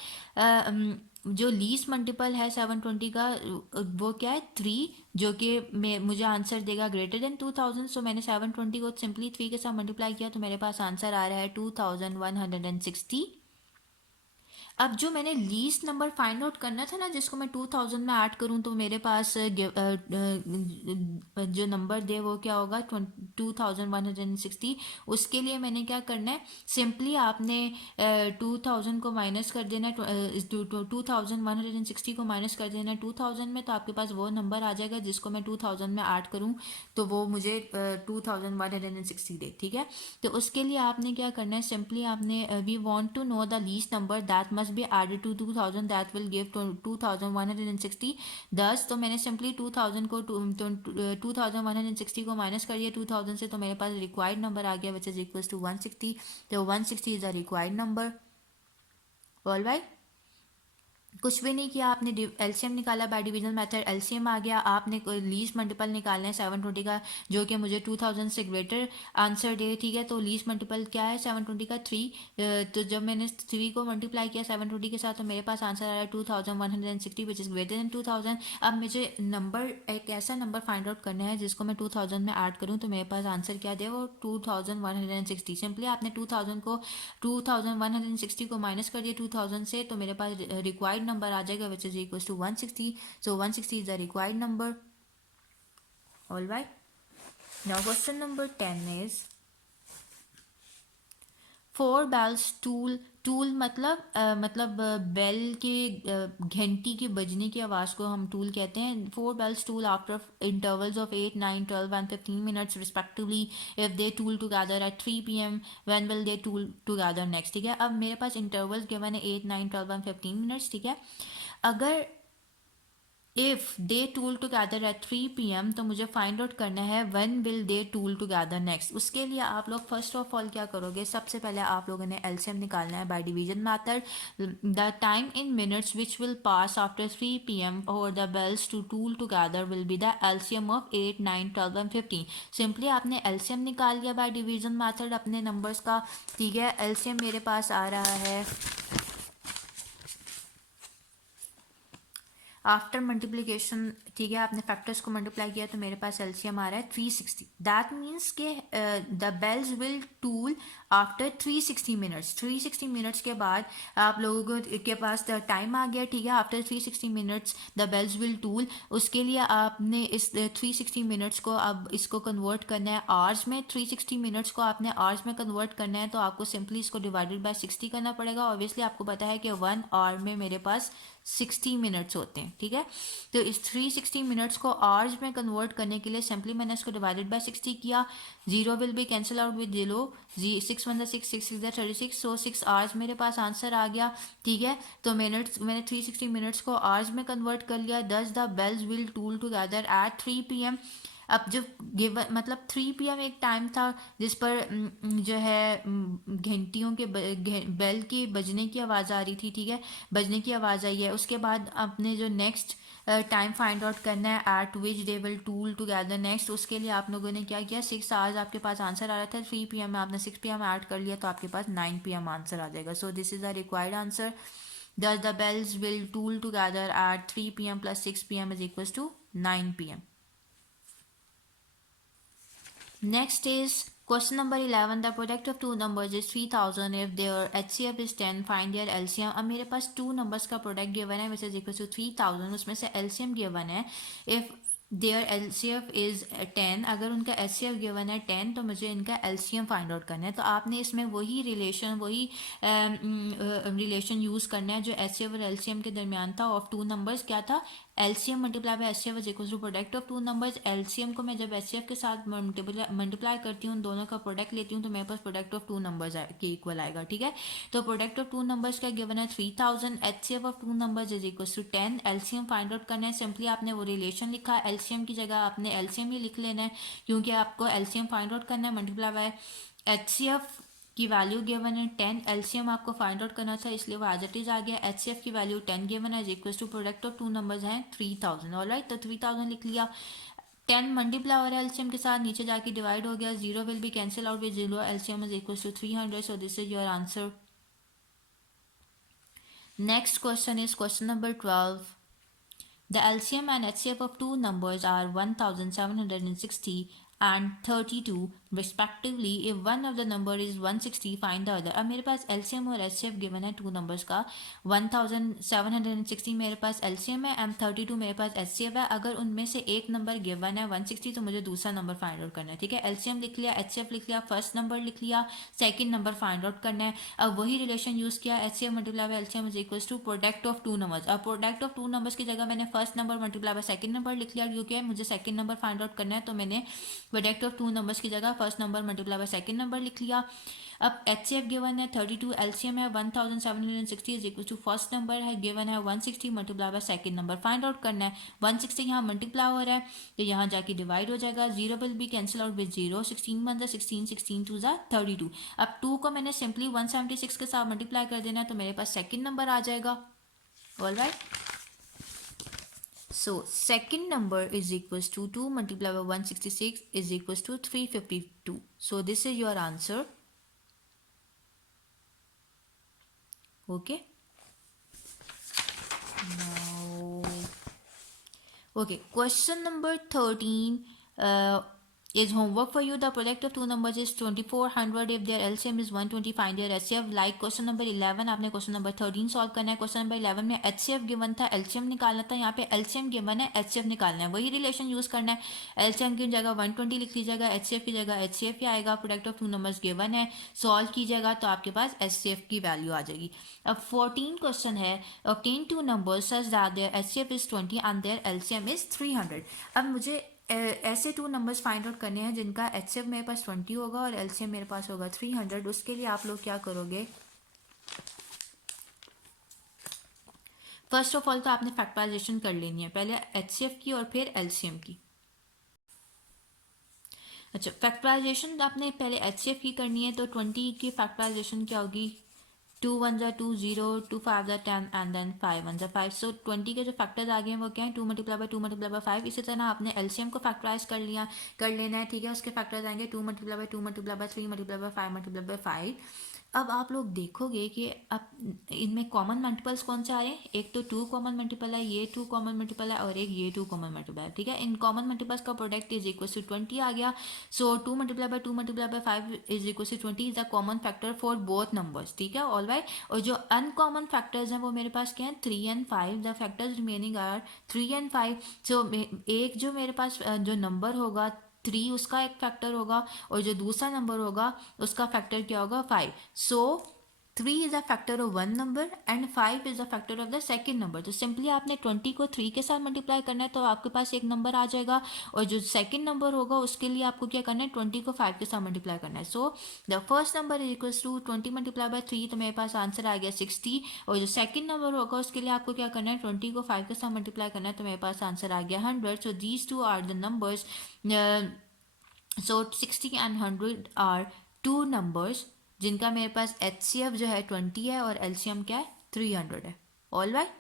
जो लीस्ट मल्टीपल है 720 का वो क्या है 3, जो कि मुझे आंसर देगा ग्रेटर देन 2000। सो मैंने 720 को सिंपली 3 के साथ मल्टीप्लाई किया तो मेरे पास आंसर आ रहा है 2160। अब जो मैंने लीस्ट नंबर फाइंड आउट करना था ना जिसको मैं 2000 में ऐड करूं तो मेरे पास जो नंबर दे वो क्या होगा 2160। उसके लिए मैंने क्या करना है, सिंपली आपने 2000 को माइनस कर देना, 2160 को माइनस कर देना 2000 में, तो आपके पास वो नंबर आ जाएगा जिसको मैं 2000 में ऐड करूं तो वो मुझे 2160 दे, ठीक है। तो उसके लिए आपने क्या करना है, सिंपली आपने we want to know the least number that must be added to 2000 that will give 2160। Thus तो मैंने सिंपली 2000 को 2160 को माइनस कर दिया 2000 से, तो मेरे पास रिक्वायर्ड नंबर आ गया विच इज इक्वल टू 160। तो 160 is the required number. Alright, कुछ भी नहीं किया आपने, एलसीएम निकाला बाय डिवीजन मेथड, एलसीएम आ गया। आपने कोई लीस्ट मल्टीपल निकालना है 720 का जो कि मुझे 2000 से ग्रेटर आंसर दे, ठीक है। तो लीस्ट मल्टीपल क्या है 720 का 3, तो जब मैंने 3 को मल्टीप्लाई किया 720 के साथ तो मेरे पास आंसर आ रहा है 2160 विच इज़ ग्रेटर देन 2000। अब मुझे नंबर एक ऐसा नंबर फाइंड आउट करना है जिसको मैं 2000 में ऐड करूँ तो मेरे पास आंसर क्या दे, वो 2160। सिंपली आपने 2160 को माइनस कर दिया 2000 से तो मेरे पास रिक्वायर्ड नंबर आ जाएगा which is equal to 160। So 160 is the required number. All right, now question number 10 is four bells toll, toll मतलब बेल के घंटी के बजने की आवाज़ को हम टूल कहते हैं. Four bells toll after intervals of 8, 9, 12 and 15 minutes respectively if they toll together at 3 PM. When will they toll together next. ठीक है, अब मेरे पास इंटरवल्स गिवन है 8, 9, 12 एंड 15 मिनट्स. ठीक है, अगर if they toll together at 3 PM तो मुझे फाइंड आउट करना है when will they toll together next. उसके लिए आप लोग फर्स्ट ऑफ ऑल क्या करोगे, सबसे पहले आप लोगों ने एलसीएम निकालना है by division method. The time in minutes which will pass after 3 PM और the bells to toll together will be the LCM of 8, 9, 12 and 15. Simply आपने एलसीएम निकाल लिया बाय डिवीजन मेथड अपने नंबर्स का. ठीक है, एलसीएम मेरे पास आ रहा है आफ्टर मल्टीप्लिकेशन. ठीक है, आपने फैक्टर्स को मल्टीप्लाई किया तो मेरे पास एलसीएम आ रहा है 360. दैट मीन्स के the bells will toll after 360 minutes. 360 minutes के बाद आप लोगों के पास द टाइम आ गया. ठीक है, after 360 minutes the bells will toll. उसके लिए आपने इस 360 मिनट्स को अब इसको कन्वर्ट करना है आवर्स में. 360 मिनट्स को आपने आवर्स में कन्वर्ट करना है तो आपको सिंपली इसको डिवाइडेड बाय 60 करना पड़ेगा. ऑब्वियसली आपको पता है कि 1 आवर में मेरे पास 60 मिनट्स होते हैं. ठीक है, तो इस 360 मिनट्स को आवर्स में कन्वर्ट करने के लिए सिंपली मैंने इसको डिवाइडेड बाय 60 किया. Zero will be cancel out with zero. 6 1 6 6 6 36. So 6 hours मेरे पास आंसर आ गया. ठीक है, तो मिनट्स मैंने 360 मिनट्स को आवर्स में कन्वर्ट कर लिया. Thus the bells will toll together at 3 PM. अब जो गिवन मतलब 3 PM एक टाइम था जिस पर जो है घंटियों के बेल के बजने की आवाज़ आ रही थी. ठीक है, बजने की आवाज़ आई है. उसके बाद आपने जो नेक्स्ट टाइम फाइंड आउट करना है eight which they will toll together next. उसके लिए आप लोगों ने क्या किया, 6 आवर्स आपके पास आंसर आ रहा था. 3 PM में आपने 6 PM ऐड कर लिया तो आपके पास 9 PM आंसर आ जाएगा. So this is the required answer. Thus the bells will tool together at 3 PM plus 6 PM is equals to 9 PM. Next is question number 11. The product of two numbers is 3000 if their HCF is 10. Find their LCM. अब मेरे पास two numbers का product given है which is equals to 3000. उसमें से LCM given है. If their LCF is 10, अगर उनका HCF given है 10 तो मुझे इनका LCM फाइंड आउट करना है. तो आपने इसमें वही रिलेशन यूज़ करना है जो HCF और LCM के दरमियान था ऑफ टू नंबर्स. क्या था, LCM multiply by HCF is equal to product of two numbers. LCM को मैं जब HCF के साथ मल्टीप्लाई करती हूँ, दोनों का प्रोडक्ट लेती हूँ तो मेरे पास प्रोडक्ट ऑफ टू नंबर्स के इक्वल आएगा. ठीक है, तो प्रोडक्ट ऑफ टू नंबर्स का गिवन है 3000. HCF of two numbers is equal to 10. LCM find out करना है. सिंपली आपने वो रिलेशन लिखा, LCM की जगह आपने LCM ही लिख लेना है क्योंकि आपको LCM फाइंड आउट करना है. मल्टीप्लाई बाय HCF की वैल्यू गिवन है 10. LCM आपको फाइंड आउट करना था इसलिए वो एज इट इज आ गया. HCF की वैल्यू 10 गिवन है is equal to product of two numbers हैं 3000. ऑलराइट, तो 3000 लिख लिया. 10 मल्टीप्लाई हो रहा है LCM के साथ, नीचे जाके डिवाइड हो गया. Zero will be cancel out with zero. LCM is equal to 300. So this is your answer. Next question is question number 12. The LCM and HCF of two numbers are 1760 and 32 respectively. If one of the number is 160, find the other. अब मेरे पास LCM और HCF given है to numbers का. 1760 मेरे पास LCM है and 32 मेरे पास HCF है. अगर उनमें से एक नंबर गिवन है 160 तो मुझे दूसरा नंबर फाइंड आउट करना है. ठीक है, LCM लिख लिया, HCF लिख लिया, फर्स्ट नंबर लिख लिया, सेकंड नंबर फाइंड आउट करना है. अब वही रिलेशन यूज़ किया, HCF multiply by LCM is equals to product of two numbers. अब प्रोडक्ट ऑफ टू नंबर्स की जगह मैंने first number multiply by second number लिख लिया क्योंकि मुझे सेकंड नंबर फाइंड आउट करना है. तो मैंने प्रोडक्ट ऑफ टू नंबर्स की जगह first number multiply by second number लिख लिया. अब HCF गिवन है 32, LCM है 1760 is equal to first number है गिवन है 160 multiply by second number find out करना है. 160 यहाँ मल्टीप्लाई हो रहा है तो यहाँ जाके डिवाइड हो जाएगा. Zero will be cancel out with zero. 16 1 16, 16 2 32. अब 2 को मैंने सिंपली 176 के साथ मल्टीप्लाई कर देना है तो मेरे पास सेकंड नंबर आ जाएगा. Alright, so second number is equals to 2 multiplied by 166 is equals to 352. So this is your answer. Okay, now okay, question number 13. is homework for you. The product of two numbers is 2400. If their LCM is 120, find their HCF. Like question number 11, आपने question number 13 solve करना है. Question number 11 में HCF given था, LCM निकालना था. यहाँ पे LCM given है, HCF निकालना है. वही रिलेशन यूज करना है. LCM की जगह 120 लिख लीजिएगा, HCF की जगह HCF ही आएगा. Product of two numbers given है, सॉल्व कीजिएगा तो आपके पास HCF की वैल्यू आ जाएगी. अब 14 क्वेश्चन है. obtain two numbers such that their HCF is 20 and their LCM is 300. अब मुझे ऐसे टू नंबर्स फाइंड आउट करने हैं जिनका HCF मेरे पास 20 होगा और LCM मेरे पास होगा 300. उसके लिए आप लोग क्या करोगे, फर्स्ट ऑफ ऑल तो आपने फैक्टराइजेशन कर लेनी है, पहले HCF की और फिर LCM की. अच्छा, फैक्टराइजेशन आपने पहले HCF की करनी है, तो 20 की फैक्टराइजेशन क्या होगी, 2 1 2 0, 2 5 10 एंड देन 5 1 5. सो 20 के जो फैक्टर्स आ गए हैं वो क्या है, 2 मल्टीप्लाई बाय 2 मल्टीप्लाई बाय 5. इसी तरह आपने LCM को फैक्टराइज कर लेना है. ठीक है, उसके फैक्टर्स आएंगे 2 multiply by 2 multiply by 3 multiply by 5 multiply by 5. अब आप लोग देखोगे कि अब इनमें कॉमन मल्टीपल्स कौन से आ रहे हैं. एक तो 2 कॉमन मल्टीपल है, ये 2 कॉमन मल्टीपल है और एक ये 2 कॉमन मल्टीपल है. ठीक है, इन कॉमन मल्टीपल्स का प्रोडक्ट इज इक्वल टू 20 आ गया. So 2 multiply by 2 multiply by 5 is equal to 20 is the common factor for both numbers. ठीक है, ऑल राइट. और जो अनकॉमन फैक्टर्स हैं वो मेरे पास क्या है, 3 and 5. The factors remaining are 3 and 5. So एक जो मेरे पास जो नंबर होगा 3, उसका एक फैक्टर होगा और जो दूसरा नंबर होगा उसका फैक्टर क्या होगा, 5. सो 3 is a factor of one number and 5 is a factor of the second number. तो सिंपली आपने 20 को 3 के साथ मल्टीप्लाई करना है तो आपके पास एक नंबर आ जाएगा, और जो सेकेंड नंबर होगा उसके लिए आपको क्या करना है, 20 को 5 के साथ मल्टीप्लाई करना है. So the first number is equal to 20 multiply by 3, तो मेरे पास आंसर आ गया 60. और जो सेकेंड नंबर होगा उसके लिए आपको क्या करना है, 20 को 5 के साथ मल्टीप्लाई करना है, तो मेरे पास आंसर आ गया 100. So these two are the numbers. So 60 and 100 are two numbers जिनका मेरे पास HCF जो है 20 है और LCM क्या है, 300 है. All right.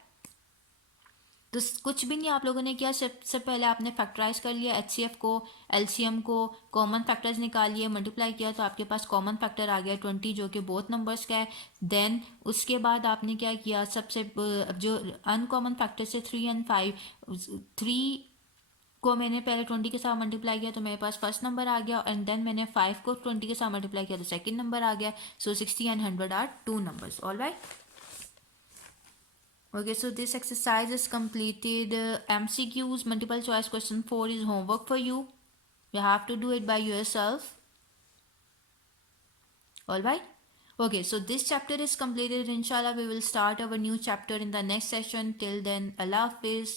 तो कुछ भी नहीं आप लोगों ने किया, सबसे पहले आपने फैक्टराइज कर लिया HCF को, LCM को, कॉमन फैक्टर्स निकालिए, मल्टीप्लाई किया तो आपके पास कॉमन फैक्टर आ गया 20 जो कि बोथ नंबर्स का है. देन उसके बाद आपने क्या किया, सबसे जो अनकॉमन फैक्टर से 3 एंड 5, 3 को मैंने पहले 20 के साथ मल्टीप्लाई किया तो मेरे पास फर्स्ट नंबर आ गया, एंड देन मैंने 5 को 20 के साथ मल्टीप्लाई किया तो सेकंड नंबर आ गया. So 60 and 100 are two numbers. All right. Okay, so this exercise is completed. MCQs, multiple choice question 4 is homework for you. You have to do it by yourself. All right. Okay, so this chapter is completed. Inshallah, we will start our new chapter in the next session. Till then, Allah Hafiz.